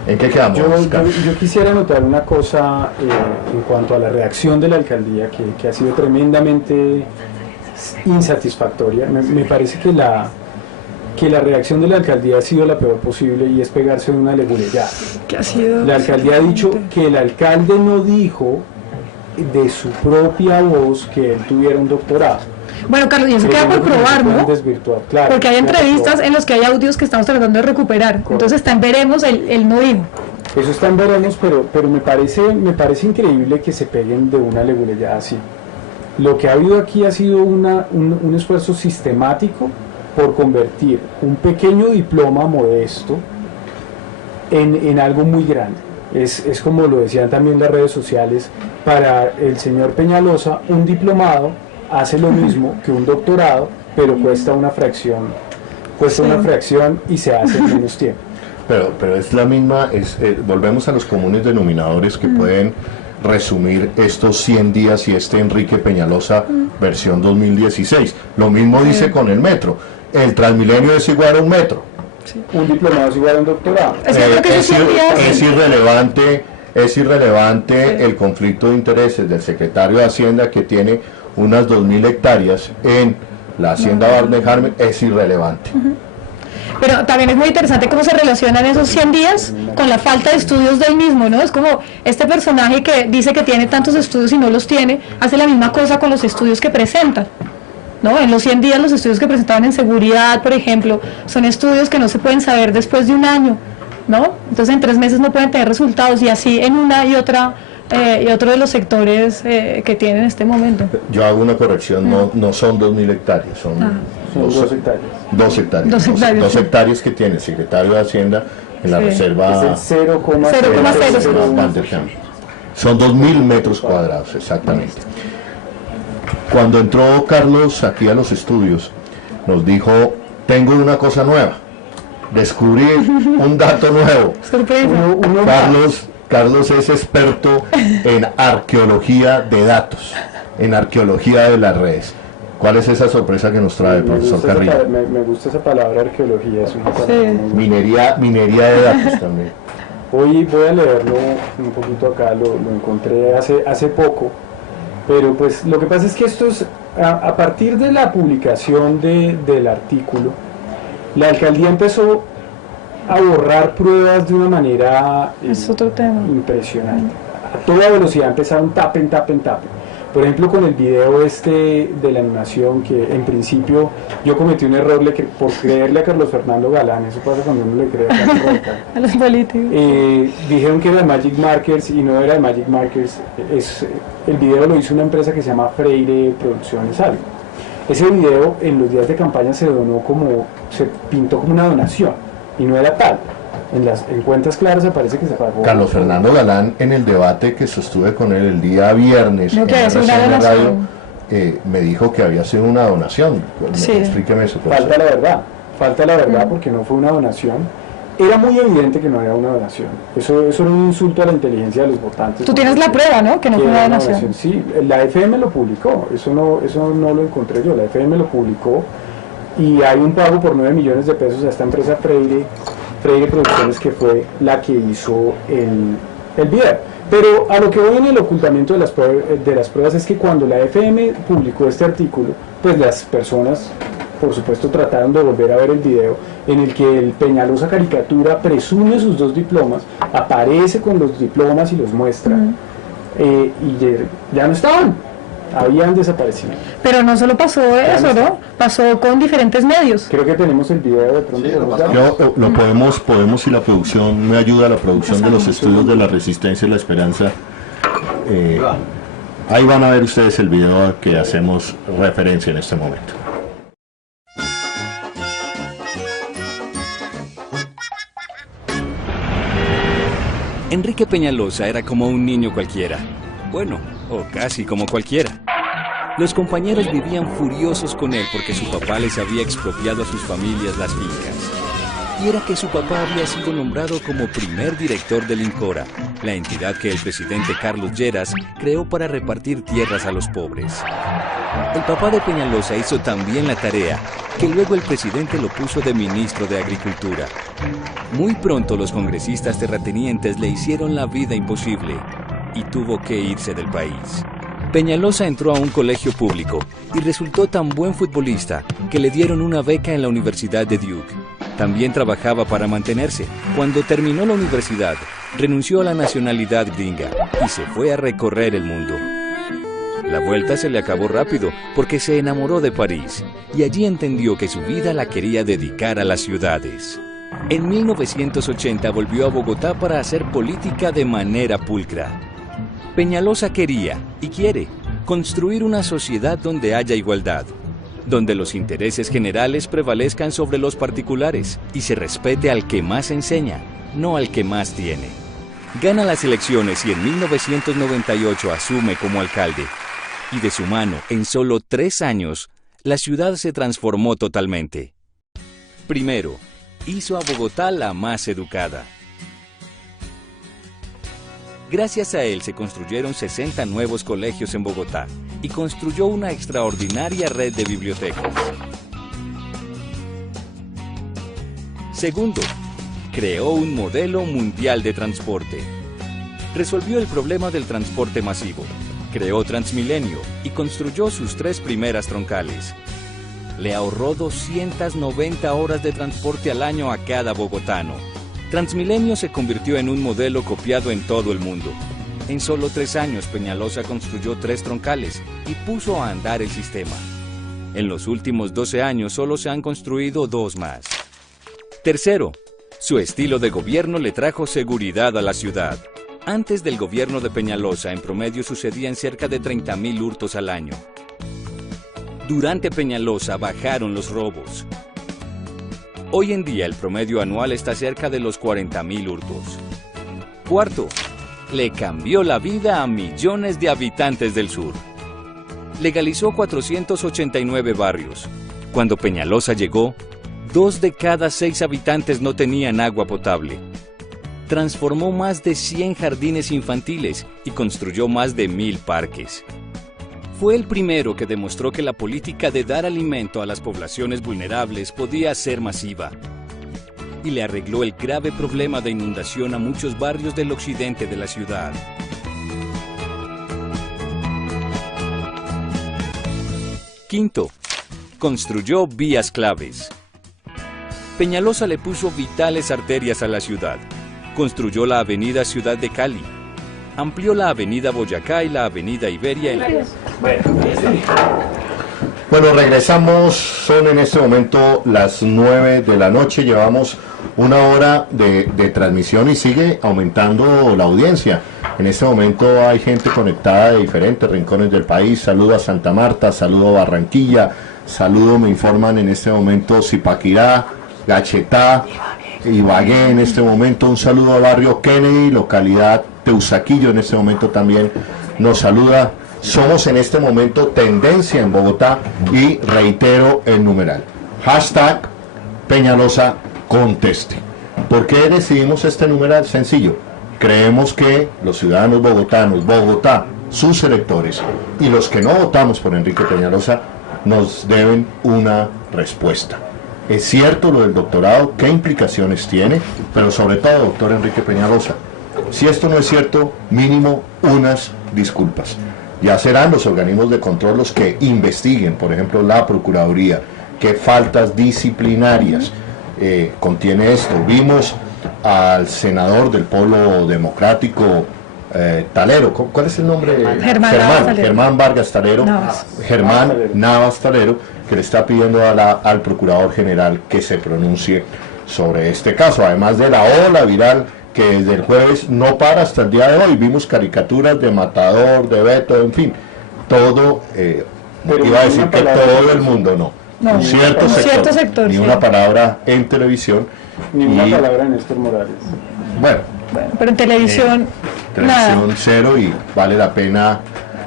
¿En qué quedamos? Yo quisiera anotar una cosa en cuanto a la reacción de la alcaldía, que ha sido tremendamente insatisfactoria. Me parece que la reacción de la alcaldía ha sido la peor posible, y es pegarse en una leguleyada. La alcaldía ha dicho que el alcalde no dijo de su propia voz que él tuviera un doctorado. Bueno, Carlos, y eso queda por probar, ¿no? Claro, porque hay entrevistas en las que hay audios que estamos tratando de recuperar. Correcto. Entonces está en veremos, él no dijo. Eso está en veremos, pero me parece increíble que se peguen de una leguleyada así. Lo que ha habido aquí ha sido un esfuerzo sistemático por convertir un pequeño diploma modesto en algo muy grande. Es como lo decían también las redes sociales, para el señor Peñalosa un diplomado hace lo mismo que un doctorado, pero cuesta una fracción y se hace en menos tiempo. Pero es la misma, volvemos a los comunes denominadores que pueden resumir estos 100 días y este Enrique Peñalosa versión 2016. Lo mismo dice con el metro. El Transmilenio es igual a un metro. Sí. Un diplomado es igual a un doctorado. Es irrelevante el conflicto de intereses del secretario de Hacienda, que tiene unas 2.000 hectáreas en la Hacienda Barnejarmen, es irrelevante. Pero también es muy interesante cómo se relacionan esos 100 días con la falta de estudios del mismo, ¿no? Es como este personaje que dice que tiene tantos estudios y no los tiene, hace la misma cosa con los estudios que presenta, ¿no? En los 100 días los estudios que presentaban en seguridad, por ejemplo, son estudios que no se pueden saber después de un año, ¿no? Entonces en 3 meses no pueden tener resultados, y así en una y otra y otro de los sectores que tienen en este momento. Yo hago una corrección, no son 2.000 hectáreas, son 2 hectáreas. 2 hectáreas. 2 hectáreas que tiene el secretario de Hacienda en la reserva. Es el 0,0. Son 2.000 metros cuadrados, exactamente. Cuando entró Carlos aquí a los estudios, nos dijo: tengo una cosa nueva, descubrí un dato nuevo. Carlos es experto en arqueología de datos, en arqueología de las redes. ¿Cuál es esa sorpresa que nos trae el profesor Carrillo? Me gusta esa palabra, arqueología, es una palabra minería de datos también. Hoy voy a leerlo un poquito acá, lo encontré hace poco, pero pues lo que pasa es que esto es, a partir de la publicación del artículo, la alcaldía empezó a borrar pruebas de una manera impresionante. A toda velocidad empezaron tapen. Por ejemplo, con el video de la animación, que en principio yo cometí un error por creerle a Carlos Fernando Galán. Eso pasa cuando uno le cree a los políticos. Dijeron que era de Magic Markers y no era de Magic Markers. El video lo hizo una empresa que se llama Freire Producciones algo. Ese video en los días de campaña se pintó como una donación, y no era tal. En cuentas claras aparece que se pagó. Carlos Fernando Galán, en el debate que sostuve con él el día viernes en RCN Radio, me dijo que había sido una donación. Sí. Explíqueme eso. Falta la verdad porque no fue una donación. Era muy evidente que no era una donación. Eso era un insulto a la inteligencia de los votantes. Tú tienes la prueba, ¿no? Que no fue una donación. Sí, la FM lo publicó. Eso no lo encontré yo. La FM lo publicó, y hay un pago por 9 millones de pesos a esta empresa Freire Producciones, que fue la que hizo el video. Pero a lo que voy en el ocultamiento de las pruebas es que cuando la FM publicó este artículo, pues las personas, por supuesto, trataron de volver a ver el video en el que el Peñalosa caricatura presume sus 2 diplomas, aparece con los diplomas y los muestra, y ya no estaban. Habían desaparecido. Pero no solo pasó eso, ¿no? Pasó con diferentes medios. Creo que tenemos el video de pronto. Lo podemos, si la producción me ayuda, la producción de los estudios de la resistencia y la esperanza. Ahí van a ver ustedes el video al que hacemos referencia en este momento. Enrique Peñalosa era como un niño cualquiera. Bueno, o casi como cualquiera. Los compañeros vivían furiosos con él porque su papá les había expropiado a sus familias las fincas. Y era que su papá había sido nombrado como primer director del INCORA, la entidad que el presidente Carlos Lleras creó para repartir tierras a los pobres. El papá de Peñalosa hizo también la tarea, que luego el presidente lo puso de ministro de Agricultura. Muy pronto los congresistas terratenientes le hicieron la vida imposible y tuvo que irse del país. Peñalosa entró a un colegio público y resultó tan buen futbolista que le dieron una beca en la Universidad de Duke. También trabajaba para mantenerse. Cuando terminó la universidad, renunció a la nacionalidad gringa y se fue a recorrer el mundo. La vuelta se le acabó rápido porque se enamoró de París y allí entendió que su vida la quería dedicar a las ciudades. En 1980 volvió a Bogotá para hacer política de manera pulcra. Peñalosa quería, y quiere, construir una sociedad donde haya igualdad. donde los intereses generales prevalezcan sobre los particulares y se respete al que más enseña, no al que más tiene. Gana las elecciones y en 1998 asume como alcalde. Y de su mano, en solo 3 años, la ciudad se transformó totalmente. Primero, hizo a Bogotá la más educada. Gracias a él se construyeron 60 nuevos colegios en Bogotá y construyó una extraordinaria red de bibliotecas. Segundo, creó un modelo mundial de transporte. Resolvió el problema del transporte masivo, creó Transmilenio y construyó sus 3 primeras troncales. Le ahorró 290 horas de transporte al año a cada bogotano. Transmilenio se convirtió en un modelo copiado en todo el mundo. En solo 3 años, Peñalosa construyó 3 troncales y puso a andar el sistema. En los últimos 12 años solo se han construido 2 más. Tercero, su estilo de gobierno le trajo seguridad a la ciudad. Antes del gobierno de Peñalosa, en promedio sucedían cerca de 30.000 hurtos al año. Durante Peñalosa bajaron los robos. Hoy en día el promedio anual está cerca de los 40.000 hurtos. Cuarto, le cambió la vida a millones de habitantes del sur. Legalizó 489 barrios. Cuando Peñalosa llegó, 2 de cada 6 habitantes no tenían agua potable. Transformó más de 100 jardines infantiles y construyó más de 1.000 parques. Fue el primero que demostró que la política de dar alimento a las poblaciones vulnerables podía ser masiva. Y le arregló el grave problema de inundación a muchos barrios del occidente de la ciudad. Quinto, construyó vías claves. Peñalosa le puso vitales arterias a la ciudad. Construyó la avenida Ciudad de Cali. Amplió la avenida Boyacá y la avenida Iberia en la... Bueno, regresamos, son en este momento las 9 de la noche, llevamos 1 hora de transmisión y sigue aumentando la audiencia. En este momento hay gente conectada de diferentes rincones del país. Saludo a Santa Marta, saludo a Barranquilla, saludo, me informan en este momento, Zipaquirá, Gachetá, Ibagué en este momento, un saludo a Barrio Kennedy, localidad Teusaquillo en este momento también nos saluda. Somos en este momento tendencia en Bogotá y reitero el numeral. Hashtag Peñalosa conteste. ¿Por qué decidimos este numeral? Sencillo. Creemos que los ciudadanos bogotanos, Bogotá, sus electores y los que no votamos por Enrique Peñalosa nos deben una respuesta. ¿Es cierto lo del doctorado? ¿Qué implicaciones tiene? Pero sobre todo, doctor Enrique Peñalosa, si esto no es cierto, mínimo unas disculpas. Ya serán los organismos de control los que investiguen, por ejemplo, la Procuraduría, qué faltas disciplinarias contiene esto. Vimos al senador del Polo Democrático, Talero, ¿cuál es el nombre? Germán Vargas Talero, Germán Navas Talero, que le está pidiendo al Procurador General que se pronuncie sobre este caso, además de la ola viral que desde el jueves no para hasta el día de hoy. Vimos caricaturas de Matador, de Beto, en fin, todo, iba a decir que todo el mundo no, un cierto sector, ni una palabra en televisión, ni una palabra en Néstor Morales. Bueno, pero en televisión cero, y vale la pena.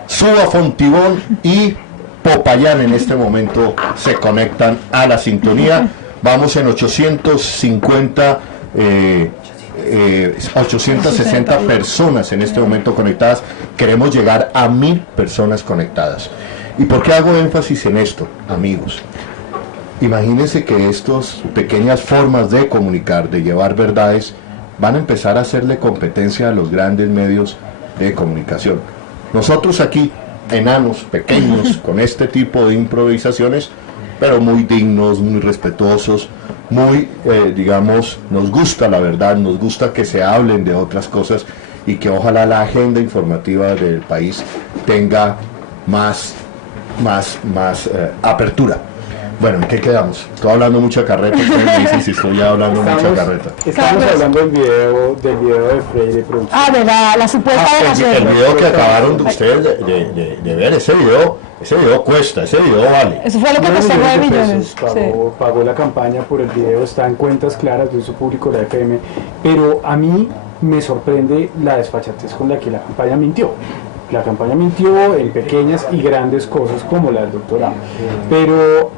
Suba Fontibón y Popayán en este momento se conectan a la sintonía. Vamos en 860 personas en este momento conectadas. Queremos llegar a 1.000 personas conectadas. ¿Y por qué hago énfasis en esto, amigos? Imagínense que estas pequeñas formas de comunicar, de llevar verdades, van a empezar a hacerle competencia a los grandes medios de comunicación. Nosotros aquí, enanos, pequeños, con este tipo de improvisaciones, pero muy dignos, muy respetuosos, muy, digamos, nos gusta la verdad, nos gusta que se hablen de otras cosas y que ojalá la agenda informativa del país tenga más apertura. Bueno, ¿en qué quedamos? Estoy hablando mucha carreta, ustedes me dicen si estoy hablando mucha carreta. Estamos hablando del video de Freire Producción. de la supuesta el video que acabaron de ustedes de ver, ese video Ese video cuesta, ese video vale. Eso fue lo que costó 9 millones. Pagó la campaña por el video, está en cuentas claras, de uso público la FM, pero a mí me sorprende la desfachatez con la que la campaña mintió. La campaña mintió en pequeñas y grandes cosas como la del doctorado, pero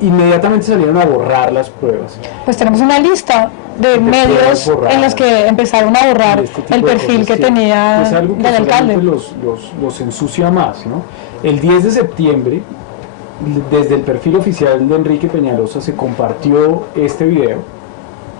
inmediatamente salieron a borrar las pruebas. Pues tenemos una lista de medios en los que empezaron a borrar el perfil que tenía es algo que del alcalde. los ensucia más, ¿no? El 10 de septiembre, desde el perfil oficial de Enrique Peñalosa se compartió este video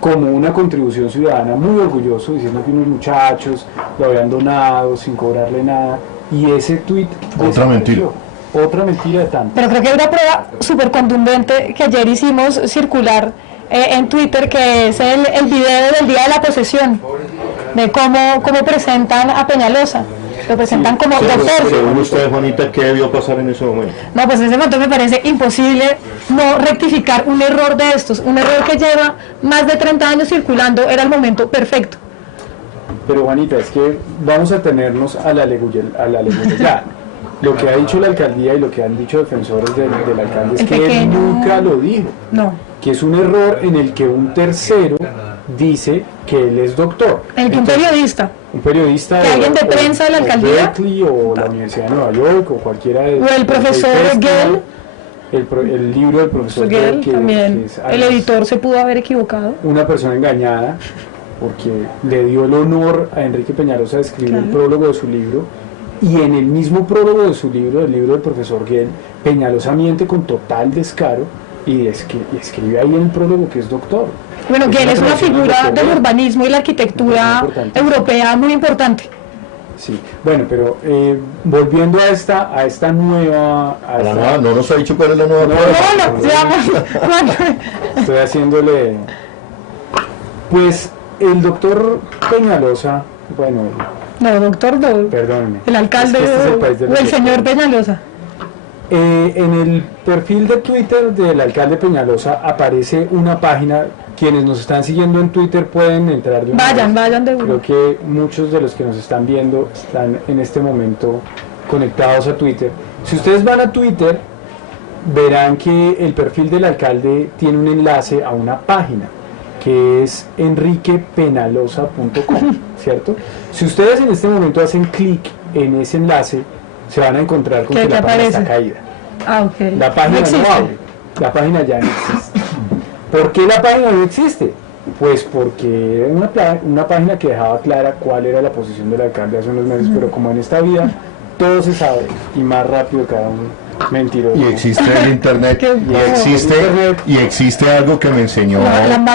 como una contribución ciudadana, muy orgulloso, diciendo que unos muchachos lo habían donado sin cobrarle nada, y ese tuit Otra mentira. Otra mentira de tanto. Pero creo que hay una prueba súper contundente que ayer hicimos circular en Twitter, que es el video del día de la posesión, de cómo presentan a Peñalosa. Lo presentan como doctor. Según usted, Juanita, ¿qué debió pasar en ese momento? No, pues en ese momento me parece imposible no rectificar un error de estos, un error que lleva más de 30 años circulando, era el momento perfecto. Pero Juanita, es que vamos a tenernos a la alegoría. Lo que ha dicho la alcaldía y lo que han dicho defensores del alcalde es que él nunca lo dijo. No. Que es un error en el que un tercero dice que él es doctor. En el que un periodista. Que alguien de prensa de la alcaldía. Berkeley o la Universidad de Nueva York o cualquiera de. O el profesor Gell. El libro del profesor Gell también. El editor se pudo haber equivocado. Una persona engañada porque le dio el honor a Enrique Peñalosa de escribir el prólogo de su libro. Y en el mismo prólogo de su libro, el libro del profesor Gell, Peñalosa miente con total descaro y escribe ahí en el prólogo que es doctor. Bueno, Gell es una figura del urbanismo y la arquitectura europea muy importante. Sí, bueno, pero volviendo a esta nueva... no nos ha dicho cuál es la nueva prueba. Estoy haciéndole... Pues el doctor Peñalosa, bueno... No, doctor, no. Perdóneme. El alcalde o el señor Peñalosa. En el perfil de Twitter del alcalde Peñalosa aparece una página. Quienes nos están siguiendo en Twitter pueden entrar de una vez. Vayan de uno. Creo que muchos de los que nos están viendo están en este momento conectados a Twitter. Si ustedes van a Twitter, verán que el perfil del alcalde tiene un enlace a una página que es enriquepenalosa.com, ¿cierto? Si ustedes en este momento hacen clic en ese enlace, se van a encontrar con que la página está caída. La página no abre, la página ya no existe. ¿Por qué la página no existe? Pues porque era una página que dejaba clara cuál era la posición del alcalde hace unos meses, pero como en esta vida todo se sabe y más rápido cada uno. Mentiroso. Y existe el internet y existe algo que me enseñó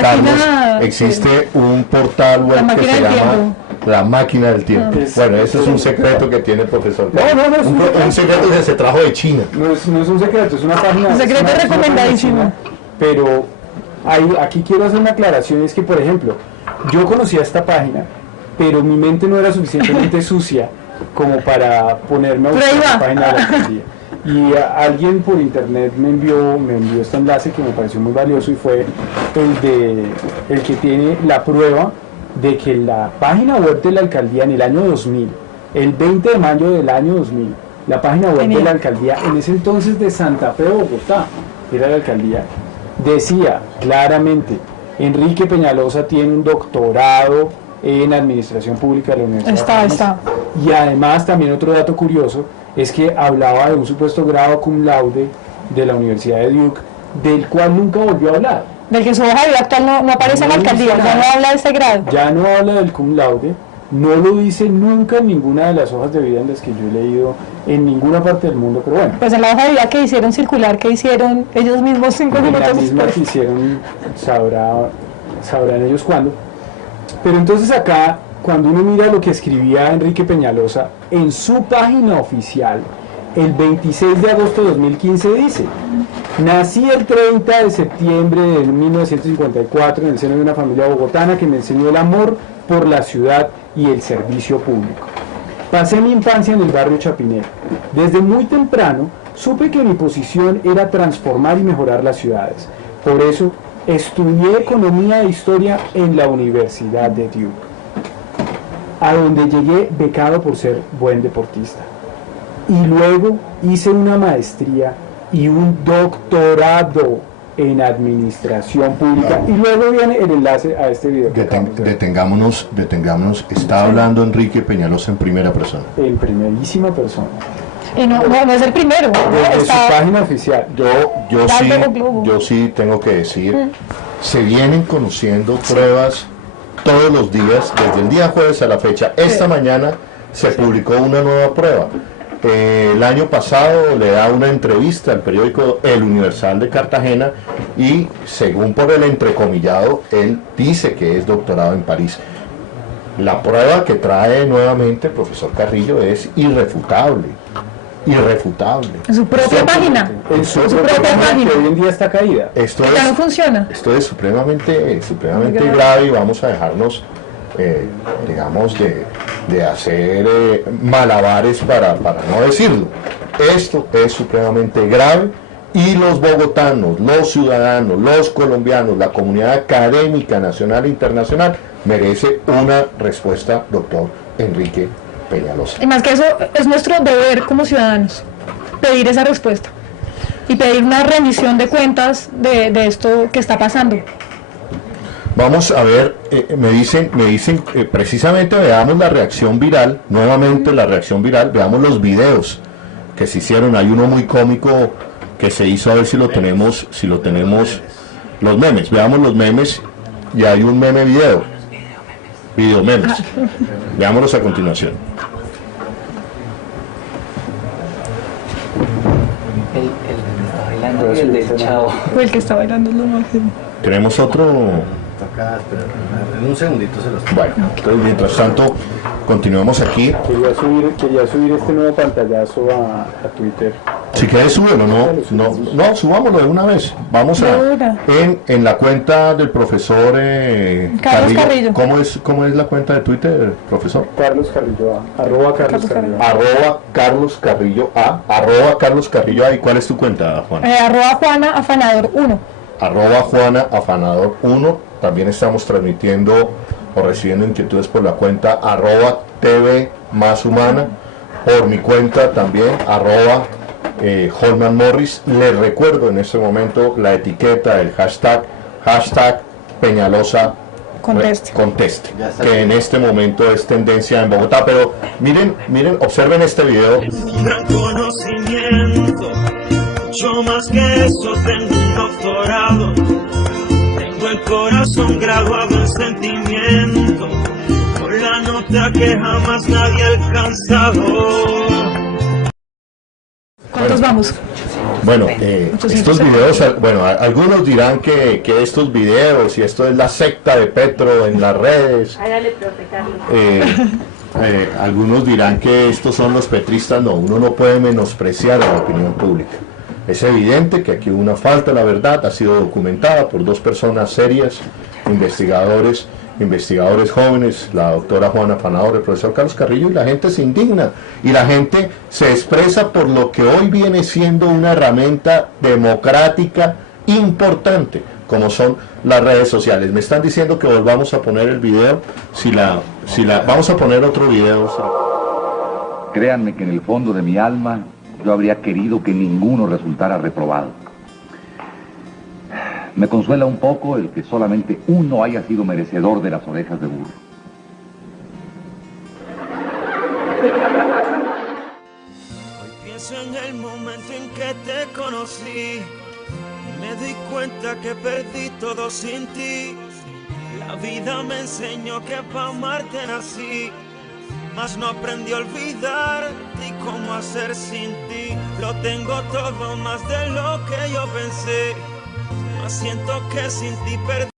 Carlos, existe un portal web que se llama La Máquina del Tiempo. Bueno, eso es un secreto que tiene el profesor. Un secreto que se trajo de China. No es un secreto, es una página. Un secreto recomendadísimo. Pero aquí quiero hacer una aclaración, es que por ejemplo, yo conocía esta página, pero mi mente no era suficientemente sucia como para ponerme a buscar la página de la alcaldía. Y alguien por internet me envió este enlace que me pareció muy valioso y fue el que tiene la prueba de que la página web de la alcaldía en el año 2000, el 20 de mayo del año 2000, la página web de la alcaldía en ese entonces de Santa Fe, Bogotá, era la alcaldía, decía claramente: Enrique Peñalosa tiene un doctorado en administración pública de la Universidad. Está. Y además también otro dato curioso es que hablaba de un supuesto grado cum laude de la Universidad de Duke, del cual nunca volvió a hablar. Del que su hoja de vida actual no aparece en la alcaldía, ya no habla de ese grado. Ya no habla del cum laude, no lo dice nunca en ninguna de las hojas de vida en las que yo he leído en ninguna parte del mundo, pero bueno. Pues en la hoja de vida que hicieron circular, que hicieron ellos mismos 5 minutos la misma después. Que hicieron, sabrán ellos cuándo. Pero entonces acá, cuando uno mira lo que escribía Enrique Peñalosa en su página oficial, el 26 de agosto de 2015 dice: nací el 30 de septiembre de 1954 en el seno de una familia bogotana que me enseñó el amor por la ciudad y el servicio público. Pasé mi infancia en el barrio Chapinero. Desde muy temprano supe que mi posición era transformar y mejorar las ciudades. Por eso estudié Economía e Historia en la Universidad de Duke, a donde llegué becado por ser buen deportista. y luego hice una maestría y un doctorado en administración pública, y luego viene el enlace a este video. Detengámonos. Está hablando Enrique Peñalosa en primera persona. En primerísima persona. Y no es el primero. Desde su página oficial. Yo sí tengo que decir, se vienen conociendo pruebas todos los días, desde el día jueves a la fecha. Esta mañana se publicó una nueva prueba. El año pasado le da una entrevista al periódico El Universal de Cartagena y, según por el entrecomillado, él dice que es doctorado en París. La prueba que trae nuevamente el profesor Carrillo es irrefutable. En su propia página. En su propia página. Que hoy en día está caída. Ya no funciona. Esto es supremamente grave, y vamos a dejarnos, digamos, de hacer malabares para no decirlo. Esto es supremamente grave, y los bogotanos, los ciudadanos, los colombianos, la comunidad académica nacional e internacional merece una respuesta, doctor Enrique Peñalosa. Y más que eso, es nuestro deber como ciudadanos pedir esa respuesta y pedir una rendición de cuentas de esto que está pasando. Vamos a ver, me dicen precisamente veamos la reacción viral, nuevamente la reacción viral, veamos los videos que se hicieron. Hay uno muy cómico que se hizo, a ver si lo tenemos, los memes, veamos los memes, y hay un meme video memes, veámoslos a continuación. El del chavo. Fue el que está bailando lo máximo. Tenemos otro. En un segundito se los... Bueno, entonces mientras tanto continuemos aquí. Quería subir este nuevo pantallazo a Twitter. Si quieres súbelo, no, subámoslo de una vez. Vamos en la cuenta del profesor Carlos Carrillo. ¿Cómo es la cuenta de Twitter, profesor? Carlos Carrillo A, @Carlos Carrillo A. @Carlos Carrillo A, @Carlos Carrillo A. ¿Y cuál es tu cuenta, Juan? Juana Afanador 1. Juana Afanador 1. También estamos transmitiendo o recibiendo inquietudes por la cuenta @TV Más Humana, por mi cuenta también Holman Morris. Les recuerdo en este momento la etiqueta, el hashtag Peñalosa Conteste, que en este momento es tendencia en Bogotá. Pero miren, observen este video. Gran conocimiento, mucho más que eso, tengo un doctorado. Tengo el corazón graduado en sentimiento, con la nota que jamás nadie ha alcanzado. ¿Cuántos vamos? Bueno, estos videos, algunos dirán que estos videos y esto es la secta de Petro en las redes. Algunos dirán que estos son los petristas. No, uno no puede menospreciar a la opinión pública. Es evidente que aquí hubo una falta de la verdad, ha sido documentada por dos personas serias, investigadores jóvenes, la doctora Juana Afanador, el profesor Carlos Carrillo, y la gente se indigna, y la gente se expresa por lo que hoy viene siendo una herramienta democrática importante, como son las redes sociales. Me están diciendo que volvamos a poner el video, vamos a poner otro video. Créanme que en el fondo de mi alma yo habría querido que ninguno resultara reprobado. Me consuela un poco el que solamente uno haya sido merecedor de las orejas de burro. Hoy pienso en el momento en que te conocí y me di cuenta que perdí todo sin ti. La vida me enseñó que para amarte nací, mas no aprendí a olvidar y cómo hacer sin ti. Lo tengo todo más de lo que yo pensé, mas siento que sin ti perdí.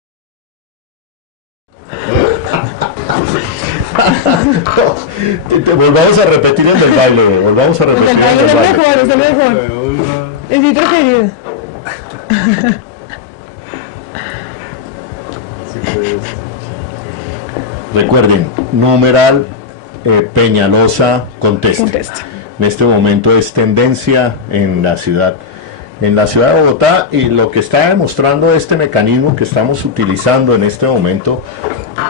Volvamos a repetir el del baile, volvamos a repetir el del baile. Es el mejor. Es mi preferido. Recuerden, numeral Peñalosa Conteste. En este momento es tendencia en la ciudad de Bogotá, y lo que está demostrando este mecanismo que estamos utilizando en este momento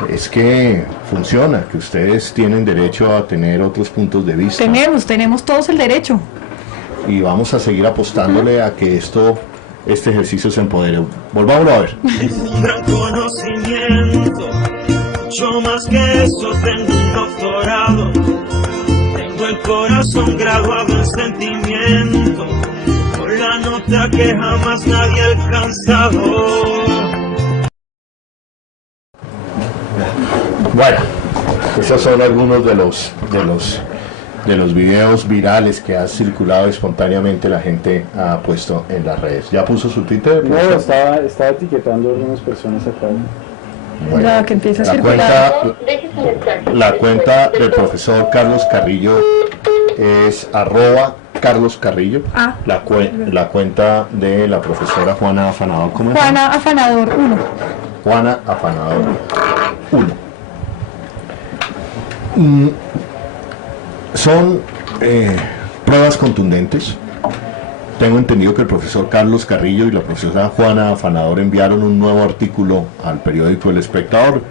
es que funciona, que ustedes tienen derecho a tener otros puntos de vista. Tenemos todos el derecho. Y vamos a seguir apostándole a que este ejercicio se empodere. Volvámoslo a ver. Es un gran conocimiento, mucho más que eso, tengo un doctorado, tengo el corazón graduado en sentimiento, con la nota que jamás nadie ha alcanzado. Bueno, esos son algunos de los videos virales que ha circulado espontáneamente, la gente ha puesto en las redes. ¿Ya puso su Twitter? No, estaba etiquetando a algunas personas acá. Bueno, ya que empieza a circular. La cuenta del profesor Carlos Carrillo es @CarlosCarrillo. La cuenta de la profesora Juana Afanador, ¿cómo es? Juana Afanador 1. Juana Afanador 1. Son pruebas contundentes. Tengo entendido que el profesor Carlos Carrillo y la profesora Juana Afanador enviaron un nuevo artículo al periódico El Espectador.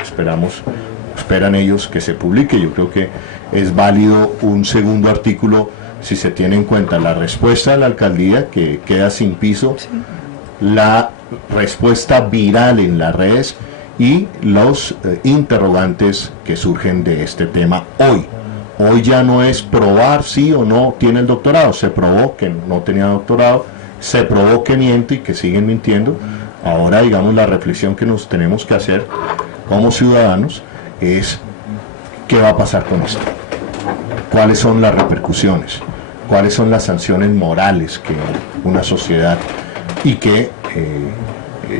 Esperan ellos que se publique. Yo creo que es válido un segundo artículo si se tiene en cuenta la respuesta de la alcaldía, que queda sin piso, sí, la respuesta viral en las redes y los interrogantes que surgen de este tema hoy. Hoy ya no es probar sí o no tiene el doctorado, se probó que no tenía doctorado, se probó que miente y que siguen mintiendo. Ahora, digamos, la reflexión que nos tenemos que hacer como ciudadanos es ¿qué va a pasar con esto? ¿Cuáles son las repercusiones? ¿Cuáles son las sanciones morales que una sociedad y que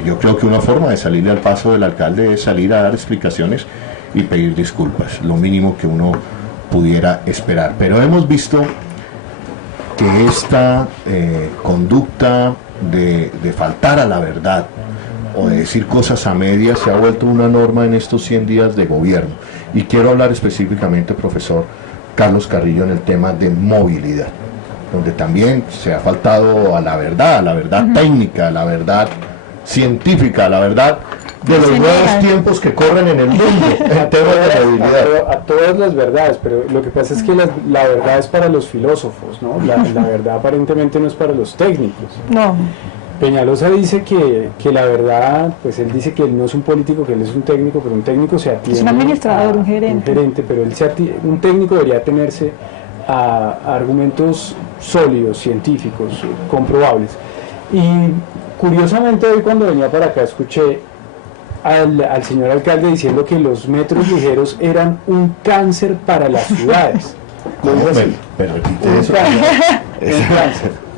yo creo que una forma de salirle al paso del alcalde es salir a dar explicaciones y pedir disculpas, lo mínimo que uno pudiera esperar? Pero hemos visto que esta conducta de faltar a la verdad o de decir cosas a medias se ha vuelto una norma en estos 100 días de gobierno. Y quiero hablar específicamente, profesor Carlos Carrillo, en el tema de movilidad, donde también se ha faltado a la verdad técnica, a la verdad científica, a la verdad de los nuevos tiempos que corren en el mundo en temas de movilidad. A todas las verdades, pero lo que pasa es que la verdad es para los filósofos, ¿no? La verdad aparentemente no es para los técnicos. No. Peñalosa dice que la verdad, pues él dice que él no es un político, que él es un técnico, pero un técnico se atiende. Es un administrador, un gerente. Pero un técnico debería atenerse a argumentos sólidos, científicos, comprobables. Y curiosamente hoy cuando venía para acá escuché al señor alcalde diciendo que los metros ligeros eran un cáncer para las ciudades. Pero repite eso. Un cáncer.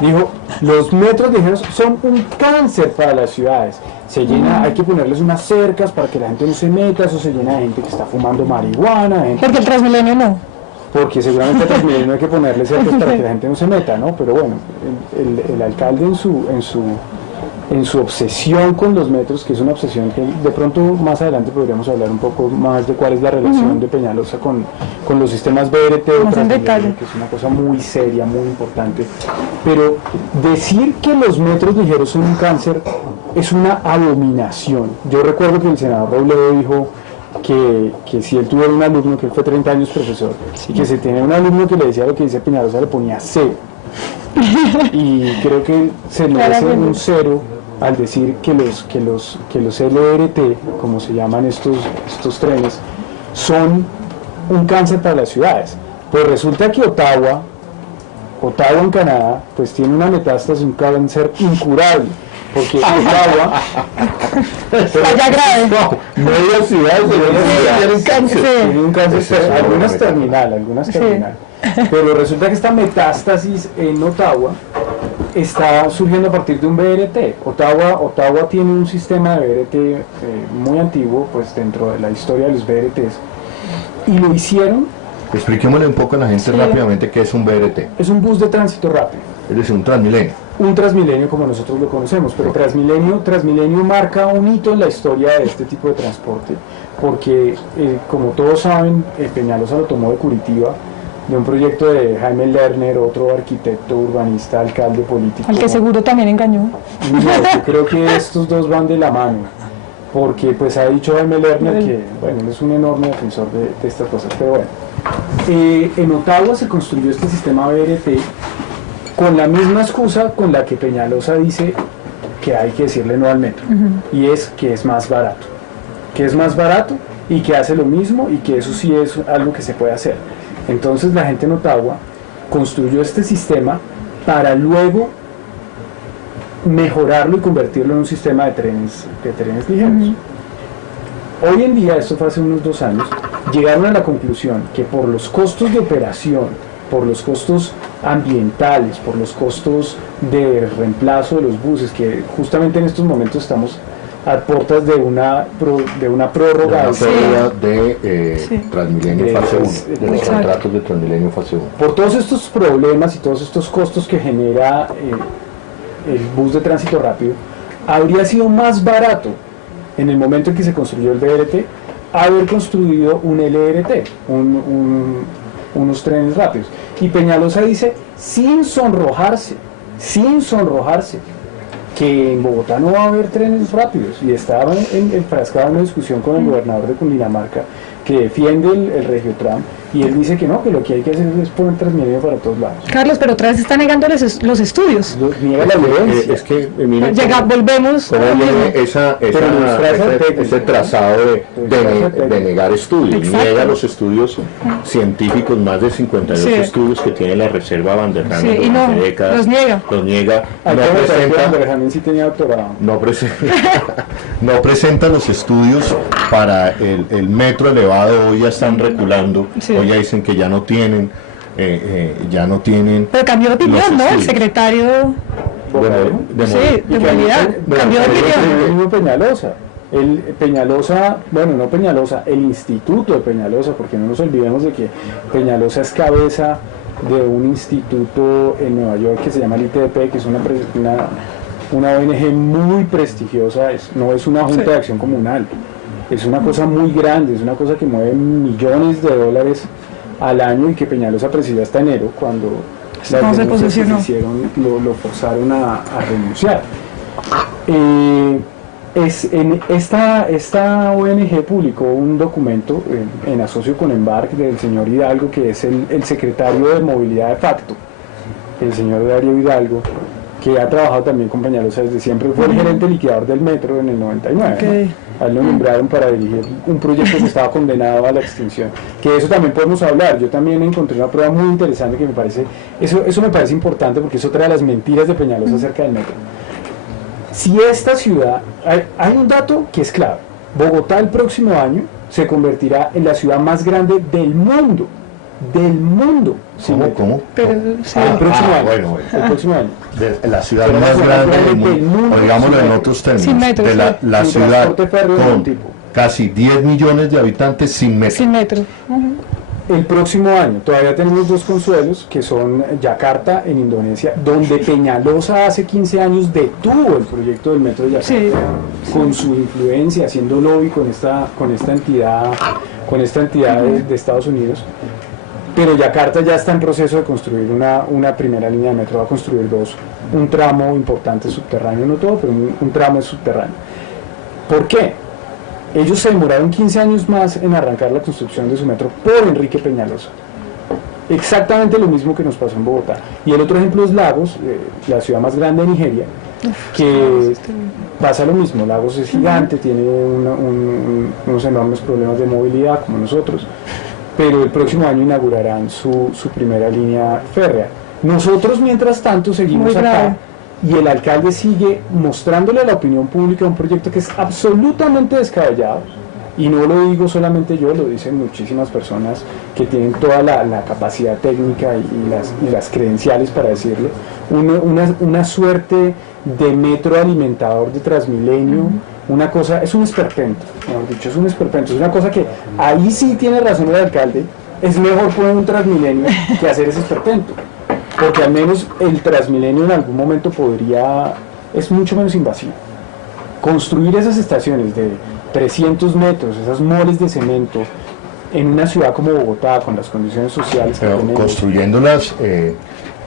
Dijo, los metros ligeros son un cáncer para las ciudades. Se llena, hay que ponerles unas cercas para que la gente no se meta, eso se llena de gente que está fumando marihuana. Porque el Transmilenio no. Porque seguramente al Transmilenio hay que ponerle cercas para que la gente no se meta, ¿no? Pero bueno, el alcalde en su obsesión con los metros, que es una obsesión que de pronto más adelante podríamos hablar un poco más de cuál es la relación de Peñalosa con los sistemas BRT o Transmilenio, que es una cosa muy seria, muy importante. Pero decir que los metros ligeros son un cáncer es una abominación. Yo recuerdo que el senador Robledo dijo que si él tuviera un alumno, que él fue 30 años profesor, y que si tenía un alumno que le decía lo que dice Peñalosa, le ponía cero. Y creo que se merece un cero al decir que los LRT, como se llaman estos trenes, son un cáncer para las ciudades. Pues resulta que Ottawa en Canadá, pues tiene una metástasis, un cáncer incurable, porque Ottawa media ciudad tienen cáncer, tienen un cáncer, algunas terminal, pero resulta que esta metástasis en Ottawa está surgiendo a partir de un BRT. Ottawa tiene un sistema de BRT muy antiguo, pues dentro de la historia de los BRTs, y lo hicieron. Expliquémosle un poco a la gente rápidamente qué es un BRT. Es un bus de tránsito rápido. Es decir, un Transmilenio. Un Transmilenio como nosotros lo conocemos, pero Transmilenio marca un hito en la historia de este tipo de transporte, porque como todos saben, Peñalosa lo tomó de Curitiba, de un proyecto de Jaime Lerner, otro arquitecto, urbanista, alcalde político. Al que seguro también engañó. No, yo creo que estos dos van de la mano. porque pues ha dicho Jaime Lerner que, bueno, él es un enorme defensor de estas cosas, pero bueno. En Ottawa se construyó este sistema BRT con la misma excusa con la que Peñalosa dice que hay que decirle no al metro, y es que es más barato, y que hace lo mismo, y que eso sí es algo que se puede hacer. Entonces la gente en Ottawa construyó este sistema para luego mejorarlo y convertirlo en un sistema de trenes ligeros. Hoy en día, esto fue hace unos 2 años, llegaron a la conclusión que por los costos de operación, por los costos ambientales, por los costos de reemplazo de los buses, que justamente en estos momentos estamos a puertas de una prórroga de Transmilenio fase 1, de los contratos de Transmilenio fase 1. Por todos estos problemas y todos estos costos que genera el bus de tránsito rápido, habría sido más barato en el momento en que se construyó el BRT haber construido un LRT, unos trenes rápidos. Y Peñalosa dice, sin sonrojarse, que en Bogotá no va a haber trenes rápidos, y estaba enfrascado en una discusión con el gobernador de Cundinamarca que defiende el Regiotram, y él dice que no, que lo que hay que hacer es poner Transmilenio para todos lados. Carlos, pero otra vez está negando los estudios. Niega la evidencia. Es que miren volvemos cómo viene ese trazado de negar estudios. Exacto. Niega los estudios científicos, más de 52 estudios que tiene la Reserva Banderjana durante décadas. Los niega. Sí tenía doctorado. No presenta los estudios para el metro elevado. Hoy ya están reculando. Hoy ya dicen que ya no tienen. Pero cambió de opinión, ¿no? El secretario de movilidad cambió de opinión. El Instituto de Peñalosa, porque no nos olvidemos de que Peñalosa es cabeza de un instituto en Nueva York que se llama el ITDP, que es una ONG muy prestigiosa, no es una junta de acción comunal, es una cosa muy grande, es una cosa que mueve millones de dólares al año, y que Peñalosa presidió hasta enero, cuando las denuncias que se hicieron lo forzaron a renunciar. Esta ONG publicó un documento en asocio con Embark del señor Hidalgo, que es el secretario de movilidad de facto, el señor Darío Hidalgo, que ha trabajado también con Peñalosa desde siempre. Fue el gerente liquidador del metro en el 99, ¿no? A él lo nombraron para dirigir un proyecto que estaba condenado a la extinción, que de eso también podemos hablar. Yo también encontré una prueba muy interesante que me parece, eso me parece importante, porque es otra de las mentiras de Peñalosa acerca del metro. Si esta ciudad, hay un dato que es clave: Bogotá el próximo año se convertirá en la ciudad más grande del mundo. ¿Cómo? El próximo año. El próximo año. La ciudad más grande del mundo, o digámoslo en otros términos, de la ciudad con casi 10 millones de habitantes sin metro. El próximo año todavía tenemos 2 consuelos, que son Yakarta en Indonesia, donde Peñalosa hace 15 años detuvo el proyecto del metro de Yakarta, con su influencia, haciendo lobby con esta entidad de Estados Unidos. Pero Yakarta ya está en proceso de construir una primera línea de metro, va a construir 2, un tramo importante subterráneo, no todo, pero un tramo es subterráneo. ¿Por qué? Ellos se demoraron 15 años más en arrancar la construcción de su metro por Enrique Peñalosa. Exactamente lo mismo que nos pasó en Bogotá. Y el otro ejemplo es Lagos, la ciudad más grande de Nigeria, que pasa lo mismo. Lagos es gigante, tiene unos enormes problemas de movilidad como nosotros, pero el próximo año inaugurarán su primera línea férrea. Nosotros, mientras tanto, seguimos acá, y el alcalde sigue mostrándole a la opinión pública un proyecto que es absolutamente descabellado, y no lo digo solamente yo, lo dicen muchísimas personas que tienen toda la capacidad técnica y las credenciales para decirlo. Una suerte de metro alimentador de Transmilenio, una cosa, es un esperpento, mejor dicho, es una cosa que ahí sí tiene razón el alcalde, es mejor poner un Transmilenio que hacer ese esperpento, porque al menos el Transmilenio en algún momento es mucho menos invasivo. Construir esas estaciones de 300 metros, esas moles de cemento, en una ciudad como Bogotá, con las condiciones sociales que tenemos. Construyéndolas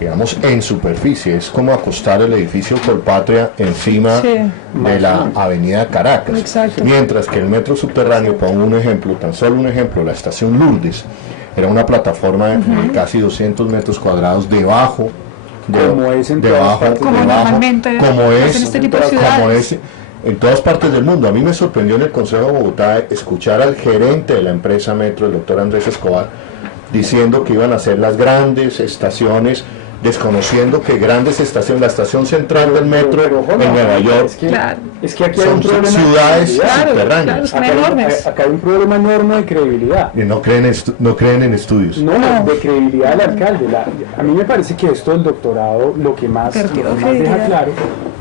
digamos, en superficie. Es como acostar el edificio Colpatria encima de la avenida Caracas. Exacto. Mientras que el metro subterráneo, pongo un ejemplo, tan solo un ejemplo, la estación Lourdes, era una plataforma de casi 200 metros cuadrados debajo, en todas partes del mundo. A mí me sorprendió en el Consejo de Bogotá escuchar al gerente de la empresa Metro, el doctor Andrés Escobar, diciendo que iban a hacer las grandes estaciones, desconociendo que grandes estaciones, la estación central del metro en Nueva York, es que aquí hay son un problema, ciudades subterráneas. Acá hay un problema enorme de credibilidad. Y no creen en estudios. No, de credibilidad del alcalde. A mí me parece que esto del doctorado lo que más deja claro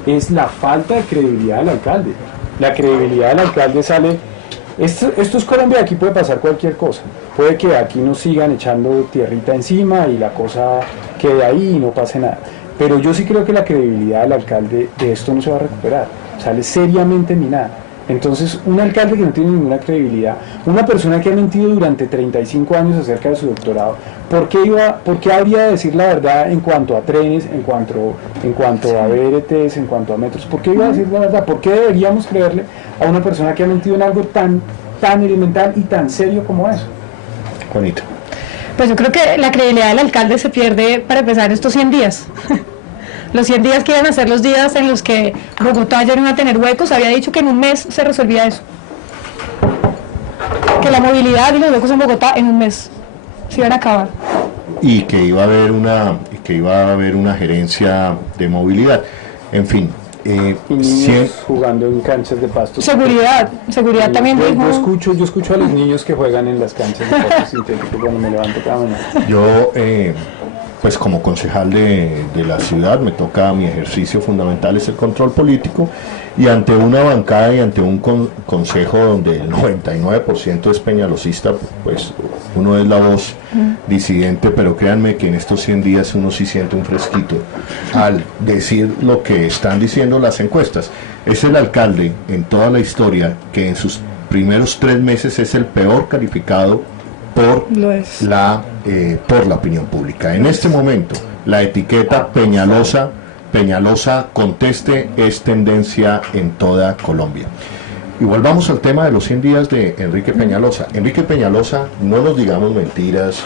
es la falta de credibilidad del alcalde. La credibilidad del alcalde sale... Esto es Colombia, aquí puede pasar cualquier cosa. Puede que aquí nos sigan echando tierrita encima y la cosa quede ahí y no pase nada. Pero yo sí creo que la credibilidad del alcalde de esto no se va a recuperar. Sale seriamente minada. Entonces, un alcalde que no tiene ninguna credibilidad, una persona que ha mentido durante 35 años acerca de su doctorado, ¿por qué habría de decir la verdad en cuanto a trenes, en cuanto a BRTs, en cuanto a metros? ¿Por qué iba a decir la verdad? ¿Por qué deberíamos creerle a una persona que ha mentido en algo tan elemental y tan serio como eso? Juanita. Pues yo creo que la credibilidad del alcalde se pierde para empezar estos 100 días. Los 100 días que iban a ser los días en los que Bogotá ya no iba a tener huecos. Había dicho que en un mes se resolvía eso. Que la movilidad y los huecos en Bogotá en un mes se iban a acabar. Y que iba a haber una gerencia de movilidad. En fin. Y niños jugando en canchas de pasto. Seguridad también dijo. Yo escucho a los niños que juegan en las canchas de pasto sintético cuando me levanto cada mañana. Yo, pues como concejal de la ciudad, me toca, mi ejercicio fundamental es el control político, y ante una bancada y ante un consejo donde el 99% es peñalosista, pues uno es la voz disidente, pero créanme que en estos 100 días uno sí siente un fresquito al decir lo que están diciendo las encuestas. Es el alcalde en toda la historia que en sus primeros 3 meses es el peor calificado por la opinión pública. En este momento, la etiqueta Peñalosa conteste es tendencia en toda Colombia. Y volvamos al tema de los 100 días de Enrique Peñalosa. Enrique Peñalosa, no nos digamos mentiras,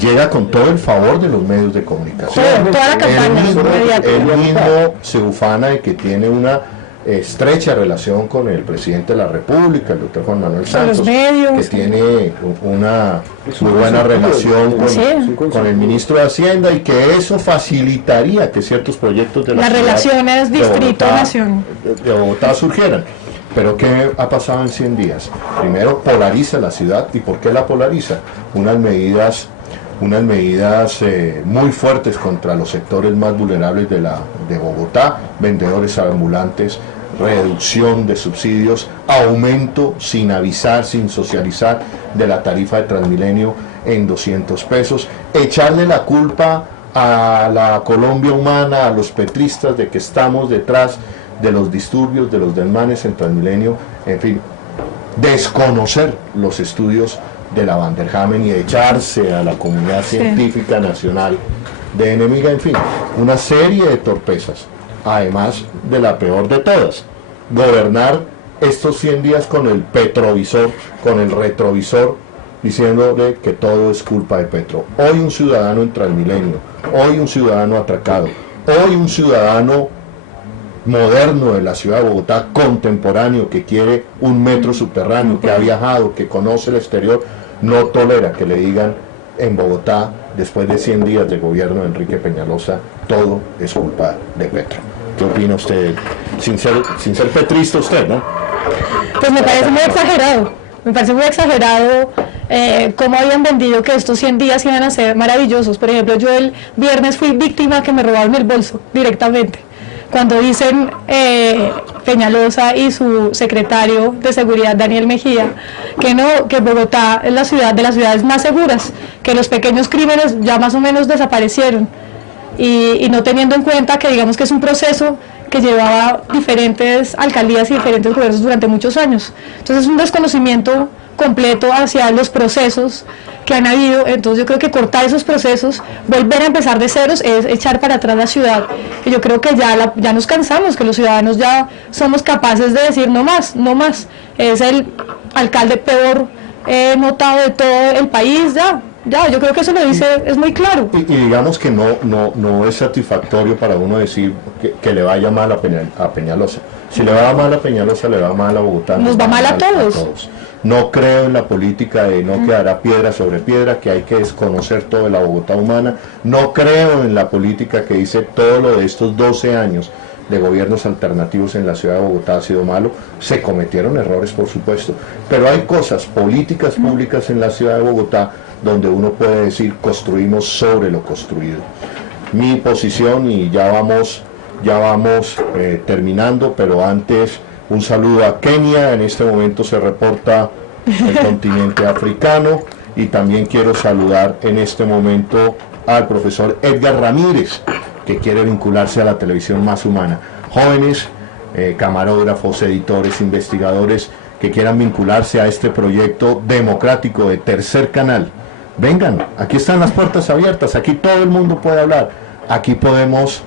llega con todo el favor de los medios de comunicación. Toda la campaña. Él mismo se ufana de que tiene una estrecha relación con el presidente de la República, el doctor Juan Manuel Santos, que tiene una muy buena relación con el ministro de Hacienda, y que eso facilitaría que ciertos proyectos de las relaciones distrito-nación de Bogotá surgieran. Pero ¿qué ha pasado en 100 días? Primero, polariza la ciudad. ¿Y por qué la polariza? Unas medidas muy fuertes contra los sectores más vulnerables de Bogotá, vendedores ambulantes, reducción de subsidios, aumento sin avisar, sin socializar de la tarifa de Transmilenio en 200 pesos, echarle la culpa a la Colombia humana, a los petristas, de que estamos detrás de los disturbios, de los desmanes en Transmilenio, en fin, desconocer los estudios de la Van der Hamen y echarse a la comunidad científica nacional de enemiga, en fin, una serie de torpezas, además de la peor de todas, gobernar estos 100 días con el petrovisor, con el retrovisor, diciéndole que todo es culpa de Petro. Hoy un ciudadano en Transmilenio, hoy un ciudadano atracado, hoy un ciudadano moderno de la ciudad de Bogotá, contemporáneo, que quiere un metro subterráneo, que ha viajado, que conoce el exterior, no tolera que le digan en Bogotá, después de 100 días de gobierno de Enrique Peñalosa, todo es culpa de Petro. ¿Qué opina usted? Sin ser petrista usted, ¿no? Pues me parece muy exagerado cómo habían vendido que estos 100 días iban a ser maravillosos. Por ejemplo, yo el viernes fui víctima que me robaron el bolso directamente. Cuando dicen Peñalosa y su secretario de seguridad, Daniel Mejía, que Bogotá es la ciudad de las ciudades más seguras, que los pequeños crímenes ya más o menos desaparecieron, y no teniendo en cuenta que digamos que es un proceso que llevaba diferentes alcaldías y diferentes gobiernos durante muchos años. Entonces es un desconocimiento completo hacia los procesos que han habido. Entonces yo creo que cortar esos procesos, volver a empezar de ceros, es echar para atrás la ciudad. Y yo creo que ya nos cansamos, que los ciudadanos ya somos capaces de decir no más, no más. Es el alcalde peor notado de todo el país, ya, yo creo que eso lo dice, es muy claro. Y digamos que no es satisfactorio para uno decir que le vaya mal a Peñalosa. Si le va mal a Peñalosa, le va mal a Bogotá. Nos va mal a todos. No creo en la política de no quedará piedra sobre piedra, que hay que desconocer todo de la Bogotá humana. No creo en la política que dice todo lo de estos 12 años de gobiernos alternativos en la ciudad de Bogotá ha sido malo. Se cometieron errores, por supuesto, pero hay cosas, políticas públicas en la ciudad de Bogotá donde uno puede decir construimos sobre lo construido. Mi posición, y ya vamos terminando, pero antes un saludo a Kenia. En este momento se reporta el continente africano, y también quiero saludar en este momento al profesor Edgar Ramírez, que quiere vincularse a la televisión más humana. Jóvenes, camarógrafos, editores, investigadores que quieran vincularse a este proyecto democrático de Tercer Canal. Vengan, aquí están las puertas abiertas, aquí todo el mundo puede hablar, aquí podemos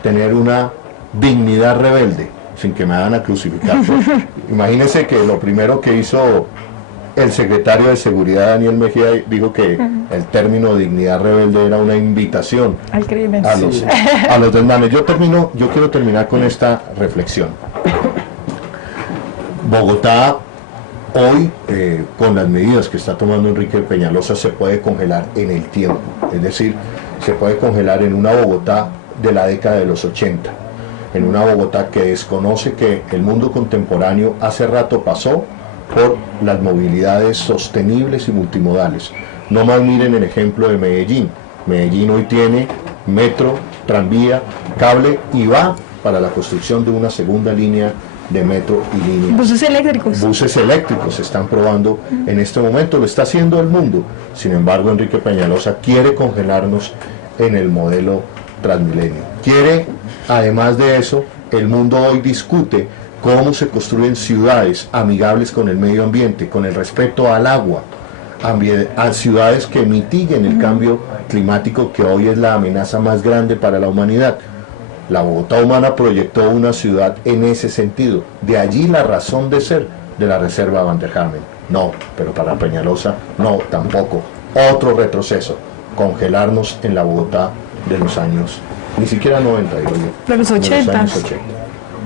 tener una dignidad rebelde, sin que me hagan a crucificar. Imagínense que lo primero que hizo el secretario de Seguridad, Daniel Mejía, dijo que el término dignidad rebelde era una invitación al crimen, a los desmanes. Yo quiero terminar con esta reflexión. Bogotá hoy, con las medidas que está tomando Enrique Peñalosa, se puede congelar en el tiempo, es decir, se puede congelar en una Bogotá de la década de los 80, en una Bogotá que desconoce que el mundo contemporáneo hace rato pasó por las movilidades sostenibles y multimodales. No más miren el ejemplo de Medellín. Medellín hoy tiene metro, tranvía, cable, y va para la construcción de una segunda línea de metro y línea. Buses eléctricos. Buses eléctricos se están probando en este momento, lo está haciendo el mundo. Sin embargo, Enrique Peñalosa quiere congelarnos en el modelo Transmilenio. Quiere, además de eso, el mundo hoy discute cómo se construyen ciudades amigables con el medio ambiente, con el respeto al agua, a ciudades que mitiguen el cambio climático, que hoy es la amenaza más grande para la humanidad. La Bogotá humana proyectó una ciudad en ese sentido, de allí la razón de ser de la Reserva Van der Hamen. No, pero para Peñalosa no, tampoco. Otro retroceso, congelarnos en la Bogotá de los años, ni siquiera 90, digo yo, de los 80. De los años 80.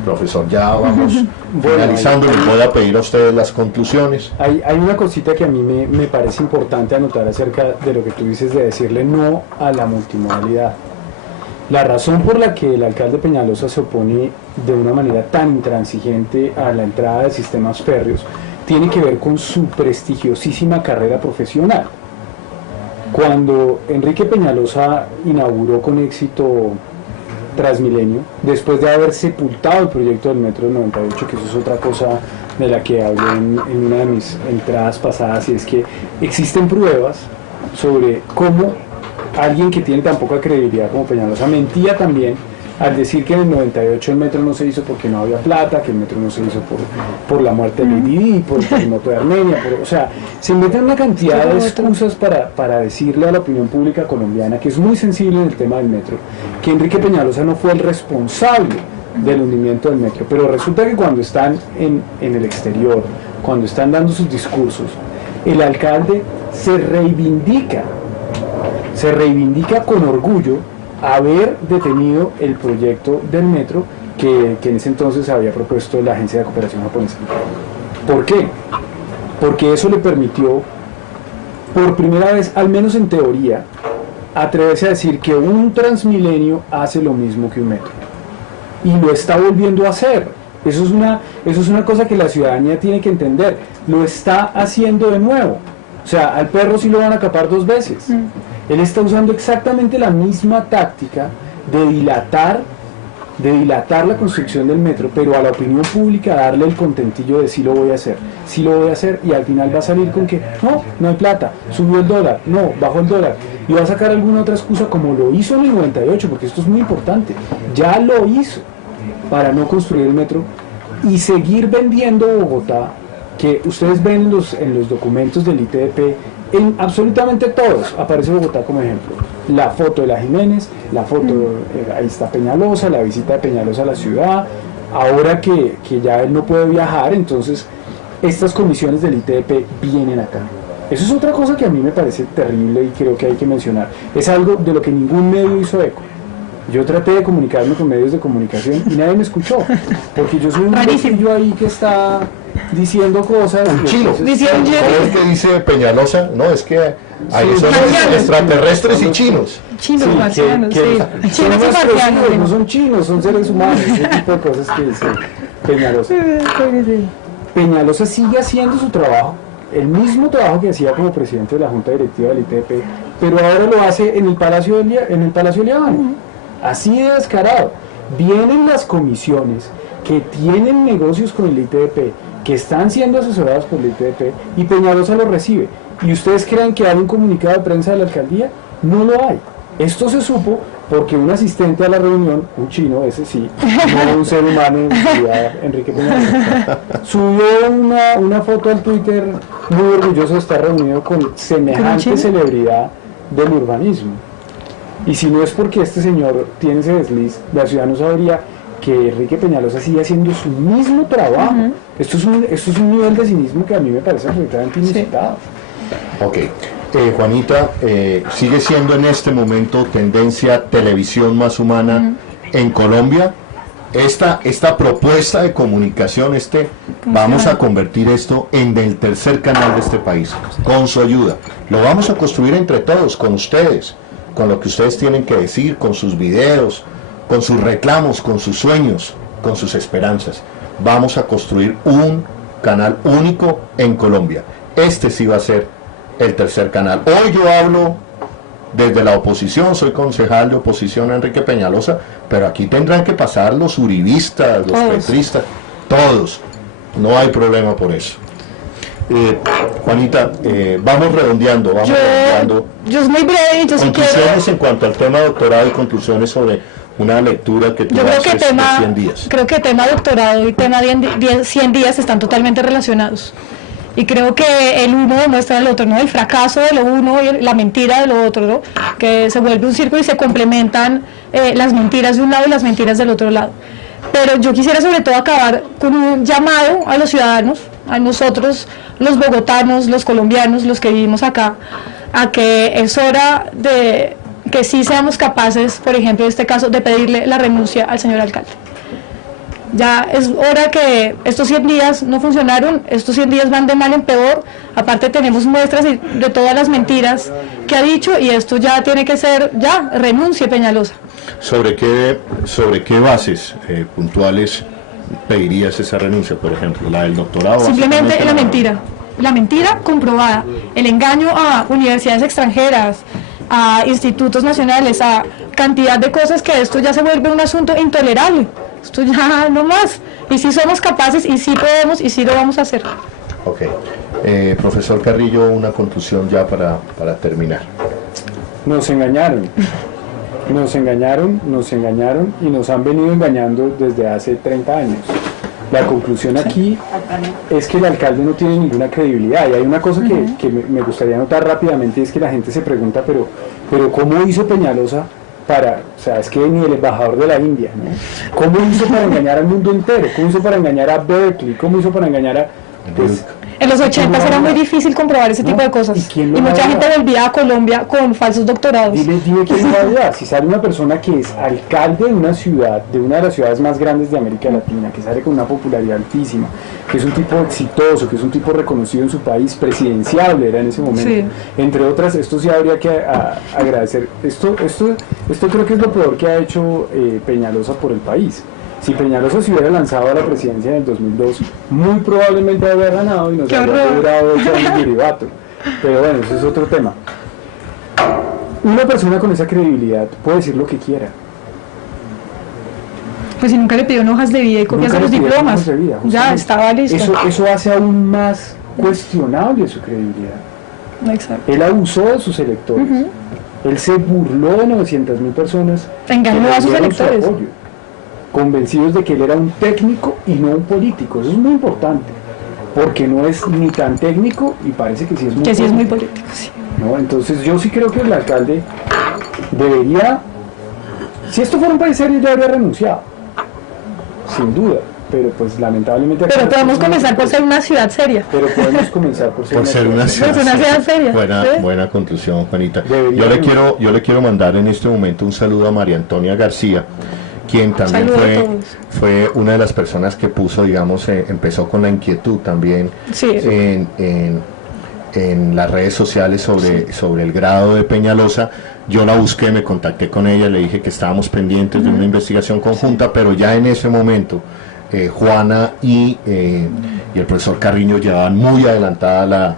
Profesor, ya vamos finalizando, les voy a pedir a ustedes las conclusiones. Hay una cosita que a mí me parece importante anotar acerca de lo que tú dices de decirle no a la multimodalidad. La razón por la que el alcalde Peñalosa se opone de una manera tan intransigente a la entrada de sistemas férreos tiene que ver con su prestigiosísima carrera profesional. Cuando Enrique Peñalosa inauguró con éxito Transmilenio, después de haber sepultado el proyecto del Metro del 98, que eso es otra cosa de la que hablé en una de mis entradas pasadas, y es que existen pruebas sobre cómo alguien que tiene tan poca credibilidad como Peñalosa mentía también al decir que en el 98 el metro no se hizo porque no había plata, que el metro no se hizo por la muerte de Lili, por el terremoto de Armenia, o sea, se inventan una cantidad de excusas para decirle a la opinión pública colombiana, que es muy sensible en el tema del metro, que Enrique Peñalosa no fue el responsable del hundimiento del metro. Pero resulta que cuando están en el exterior, cuando están dando sus discursos, el alcalde se reivindica con orgullo haber detenido el proyecto del metro que en ese entonces había propuesto la Agencia de Cooperación Japonesa. ¿Por qué? Porque eso le permitió, por primera vez, al menos en teoría, atreverse a decir que un Transmilenio hace lo mismo que un metro. Y lo está volviendo a hacer. Eso es una cosa que la ciudadanía tiene que entender. Lo está haciendo de nuevo. O sea, al perro sí lo van a capar 2 veces. Él está usando exactamente la misma táctica de dilatar la construcción del metro, pero a la opinión pública darle el contentillo de sí lo voy a hacer, y al final va a salir con que no hay plata, subió el dólar, no, bajó el dólar, y va a sacar alguna otra excusa como lo hizo en el 98, porque esto es muy importante, ya lo hizo para no construir el metro y seguir vendiendo Bogotá que ustedes ven en los documentos del ITDP, en absolutamente todos aparece Bogotá como ejemplo. La foto de la Jiménez, la foto, ahí está Peñalosa, la visita de Peñalosa a la ciudad, ahora que ya él no puede viajar, entonces estas comisiones del ITDP vienen acá. Eso es otra cosa que a mí me parece terrible y creo que hay que mencionar. Es algo de lo que ningún medio hizo eco. Yo traté de comunicarme con medios de comunicación y nadie me escuchó, porque yo soy un yo ahí que está diciendo cosas. Un chino. Entonces, ¿Sabes qué dice Peñalosa? No, es que ahí son extraterrestres y chinos. Chinos, marcianos, sí. Chinos y marcianos. No son chinos, son seres humanos. Ese tipo de cosas que dice Peñalosa. Peñalosa sigue haciendo su trabajo, el mismo trabajo que hacía como presidente de la Junta Directiva del ITDP, pero ahora lo hace en el Palacio Líbano. Así de descarado. Vienen las comisiones que tienen negocios con el ITDP, que están siendo asesoradas por el ITDP, y Peñalosa lo recibe. ¿Y ustedes creen que hay un comunicado de prensa de la alcaldía? No lo hay. Esto se supo porque un asistente a la reunión, un chino, ese sí, no un ser humano, Enrique Peñalosa, subió una foto al Twitter muy orgulloso de estar reunido con semejante celebridad del urbanismo. Y si no es porque este señor tiene ese desliz, la ciudad no sabría que Enrique Peñalosa sigue haciendo su mismo trabajo. Esto es un nivel de cinismo que a mí me parece absolutamente inusitado. Ok. Juanita, ¿sigue siendo en este momento tendencia televisión más humana en Colombia? Esta propuesta de comunicación, vamos a convertir esto en el tercer canal de este país, con su ayuda. Lo vamos a construir entre todos, con ustedes, con lo que ustedes tienen que decir, con sus videos, con sus reclamos, con sus sueños, con sus esperanzas. Vamos a construir un canal único en Colombia. Este sí va a ser el tercer canal. Hoy yo hablo desde la oposición, soy concejal de oposición a Enrique Peñalosa, pero aquí tendrán que pasar los uribistas, los petristas, todos. No hay problema por eso. Juanita, vamos redondeando. Yo es muy breve, yo sí quiero... Conclusiones en cuanto al tema de doctorado y conclusiones sobre una lectura que tú haces de 100 días. Creo que tema doctorado y tema 100 días están totalmente relacionados. Y creo que el uno demuestra el otro, ¿no? El fracaso de lo uno y la mentira de lo otro, ¿no? Que se vuelve un círculo y se complementan las mentiras de un lado y las mentiras del otro lado. Pero yo quisiera sobre todo acabar con un llamado a los ciudadanos, a nosotros, los bogotanos, los colombianos, los que vivimos acá, a que es hora de que sí seamos capaces, por ejemplo, en este caso, de pedirle la renuncia al señor alcalde. Ya es hora que estos 100 días no funcionaron, estos 100 días van de mal en peor, aparte tenemos muestras de todas las mentiras que ha dicho y esto ya tiene que ser, renuncie Peñalosa. ¿Sobre qué bases puntuales pedirías esa renuncia, por ejemplo? ¿La del doctorado? Simplemente la mentira comprobada, el engaño a universidades extranjeras, a institutos nacionales, a cantidad de cosas que esto ya se vuelve un asunto intolerable. Esto ya no más. Y si somos capaces, y si podemos, y si lo vamos a hacer. Ok. Profesor Carrillo, una conclusión ya para terminar. Nos engañaron y nos han venido engañando desde hace 30 años. La conclusión aquí es que el alcalde no tiene ninguna credibilidad. Y hay una cosa que me gustaría notar rápidamente, y es que la gente se pregunta, pero ¿cómo hizo Peñalosa es que ni el embajador de la India, ¿no? ¿Cómo hizo para engañar al mundo entero? ¿Cómo hizo para engañar a Berkeley? ¿Cómo hizo para engañar a... En los 80 era muy difícil comprobar ese tipo de cosas. Y mucha gente volvía a Colombia con falsos doctorados. Dime quién va a dudar. Si sale una persona que es alcalde de una ciudad, de una de las ciudades más grandes de América Latina, que sale con una popularidad altísima, que es un tipo exitoso, que es un tipo reconocido en su país, presidenciable era en ese momento, entre otras, esto sí habría que agradecer. Esto creo que es lo peor que ha hecho Peñalosa por el país. Si Peñalosa se hubiera lanzado a la presidencia en el 2002, muy probablemente habría ganado y nos habría durado 8 años de debate. Pero bueno, eso es otro tema. Una persona con esa credibilidad puede decir lo que quiera. Pues si nunca le pidió hojas de vida y copias de los diplomas, ya estaba listo. Eso hace aún más cuestionable su credibilidad. Exacto. Él abusó de sus electores. Él se burló de 900.000 personas. Engañó a sus electores. Convencidos de que él era un técnico y no un político. Eso es muy importante. porque no es ni tan técnico y parece que sí es muy político. Sí es muy político, sí. ¿No? Entonces yo sí creo que el alcalde debería, si esto fuera un país serio, ya habría renunciado, sin duda, pero pues lamentablemente... Pero podemos comenzar por ser una ciudad seria. Pero podemos comenzar por ser una ciudad seria. Buena conclusión, Juanita. Yo le quiero mandar en este momento un saludo a María Antonia García, quien también fue una de las personas que puso, digamos, empezó con la inquietud también en las redes sociales sobre el grado de Peñalosa. Yo la busqué, me contacté con ella, le dije que estábamos pendientes de una investigación conjunta, pero ya en ese momento Juana y el profesor Carriño llevaban muy adelantada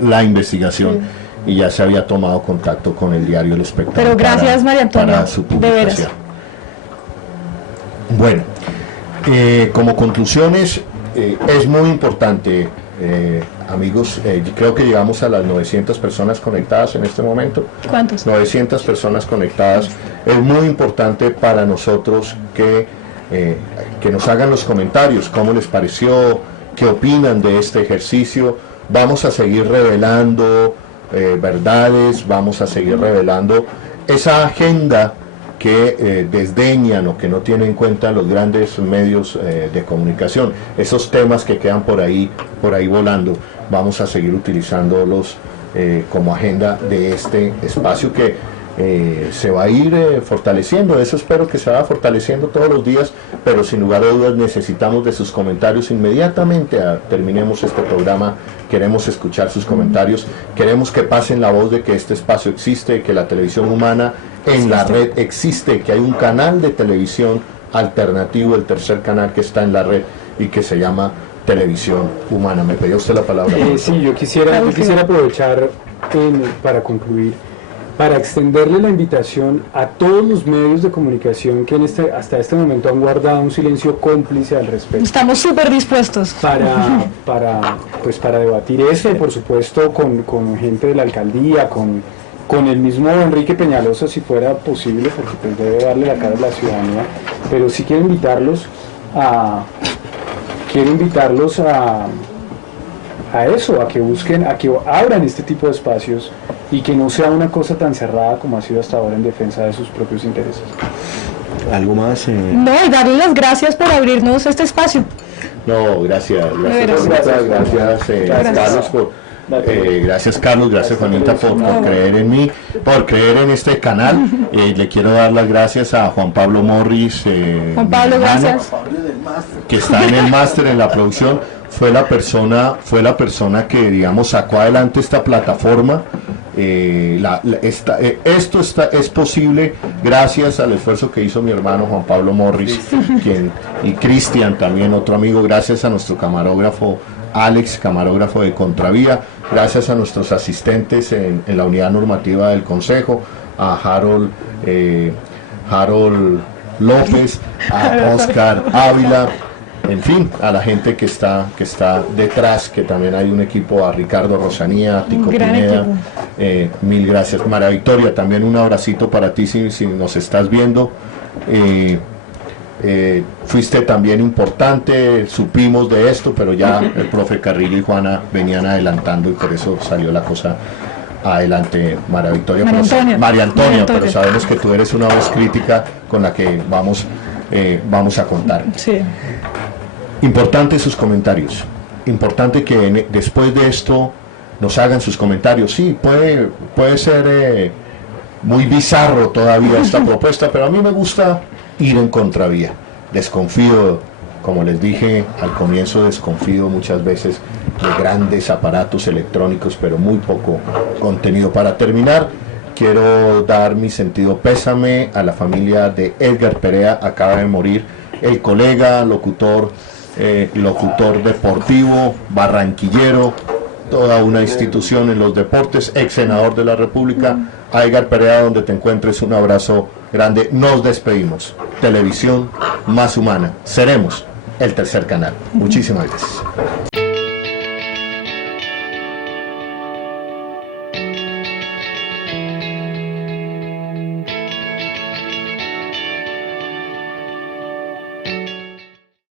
la investigación y ya se había tomado contacto con el diario El Espectador. Pero gracias, María Antonia, para su publicación. Bueno, como conclusiones, es muy importante, amigos, creo que llegamos a las 900 personas conectadas en este momento. ¿Cuántos? 900 personas conectadas. Es muy importante para nosotros que nos hagan los comentarios, cómo les pareció, qué opinan de este ejercicio. Vamos a seguir revelando verdades, vamos a seguir revelando esa agenda que desdeñan o que no tienen en cuenta los grandes medios de comunicación. Esos temas que quedan por ahí volando, vamos a seguir utilizándolos como agenda de este espacio que se va a ir fortaleciendo. Eso espero que se vaya fortaleciendo todos los días, pero sin lugar a dudas necesitamos de sus comentarios inmediatamente. Terminemos este programa, queremos escuchar sus comentarios, queremos que pasen la voz de que este espacio existe, que la televisión humana en la red existe, que hay un canal de televisión alternativo, el tercer canal que está en la red y que se llama Televisión Humana. ¿Me pidió usted la palabra? Sí, yo quisiera aprovechar para concluir, para extenderle la invitación a todos los medios de comunicación que hasta este momento han guardado un silencio cómplice al respecto. Estamos súper dispuestos para debatir eso, por supuesto con gente de la alcaldía, con el mismo Enrique Peñalosa, si fuera posible, porque pues debe darle la cara a la ciudadanía, pero sí quiero invitarlos a eso, a que busquen, a que abran este tipo de espacios y que no sea una cosa tan cerrada como ha sido hasta ahora en defensa de sus propios intereses. ¿Algo más? No, y darle las gracias por abrirnos este espacio. No, gracias Carlos, gracias Carlos, gracias Juanita por creer en mí, por creer en este canal. Le quiero dar las gracias a Juan Pablo Morris, Juan Pablo, gracias, que está en el máster, en la producción. Fue la persona que, digamos, sacó adelante esta plataforma. Esto es posible gracias al esfuerzo que hizo mi hermano Juan Pablo Morris, y Cristian también, otro amigo, gracias a nuestro camarógrafo Alex, camarógrafo de Contravía, gracias a nuestros asistentes en la unidad normativa del Consejo, a Harold López, a Oscar Ávila, en fin, a la gente que está detrás, que también hay un equipo, a Ricardo Rosanía, a Tico Pineda, mil gracias. María Victoria, también un abracito para ti si nos estás viendo. Fuiste también importante, supimos de esto, pero ya el profe Carrillo y Juana venían adelantando y por eso salió la cosa adelante. María Victoria, María Antonia, pero sabemos que tú eres una voz crítica con la que vamos a contar. Sí. Importante sus comentarios, importante que después de esto nos hagan sus comentarios. Sí, puede ser muy bizarro todavía esta propuesta, pero a mí me gusta ir en contravía. Desconfío, como les dije al comienzo, desconfío muchas veces de grandes aparatos electrónicos, pero muy poco contenido. Para terminar, quiero dar mi sentido pésame a la familia de Edgar Perea. Acaba de morir el colega, locutor deportivo, barranquillero, toda una institución en los deportes, ex senador de la República. A Edgar Perea, donde te encuentres, un abrazo grande. Nos despedimos. Televisión más humana. Seremos el tercer canal. Muchísimas gracias.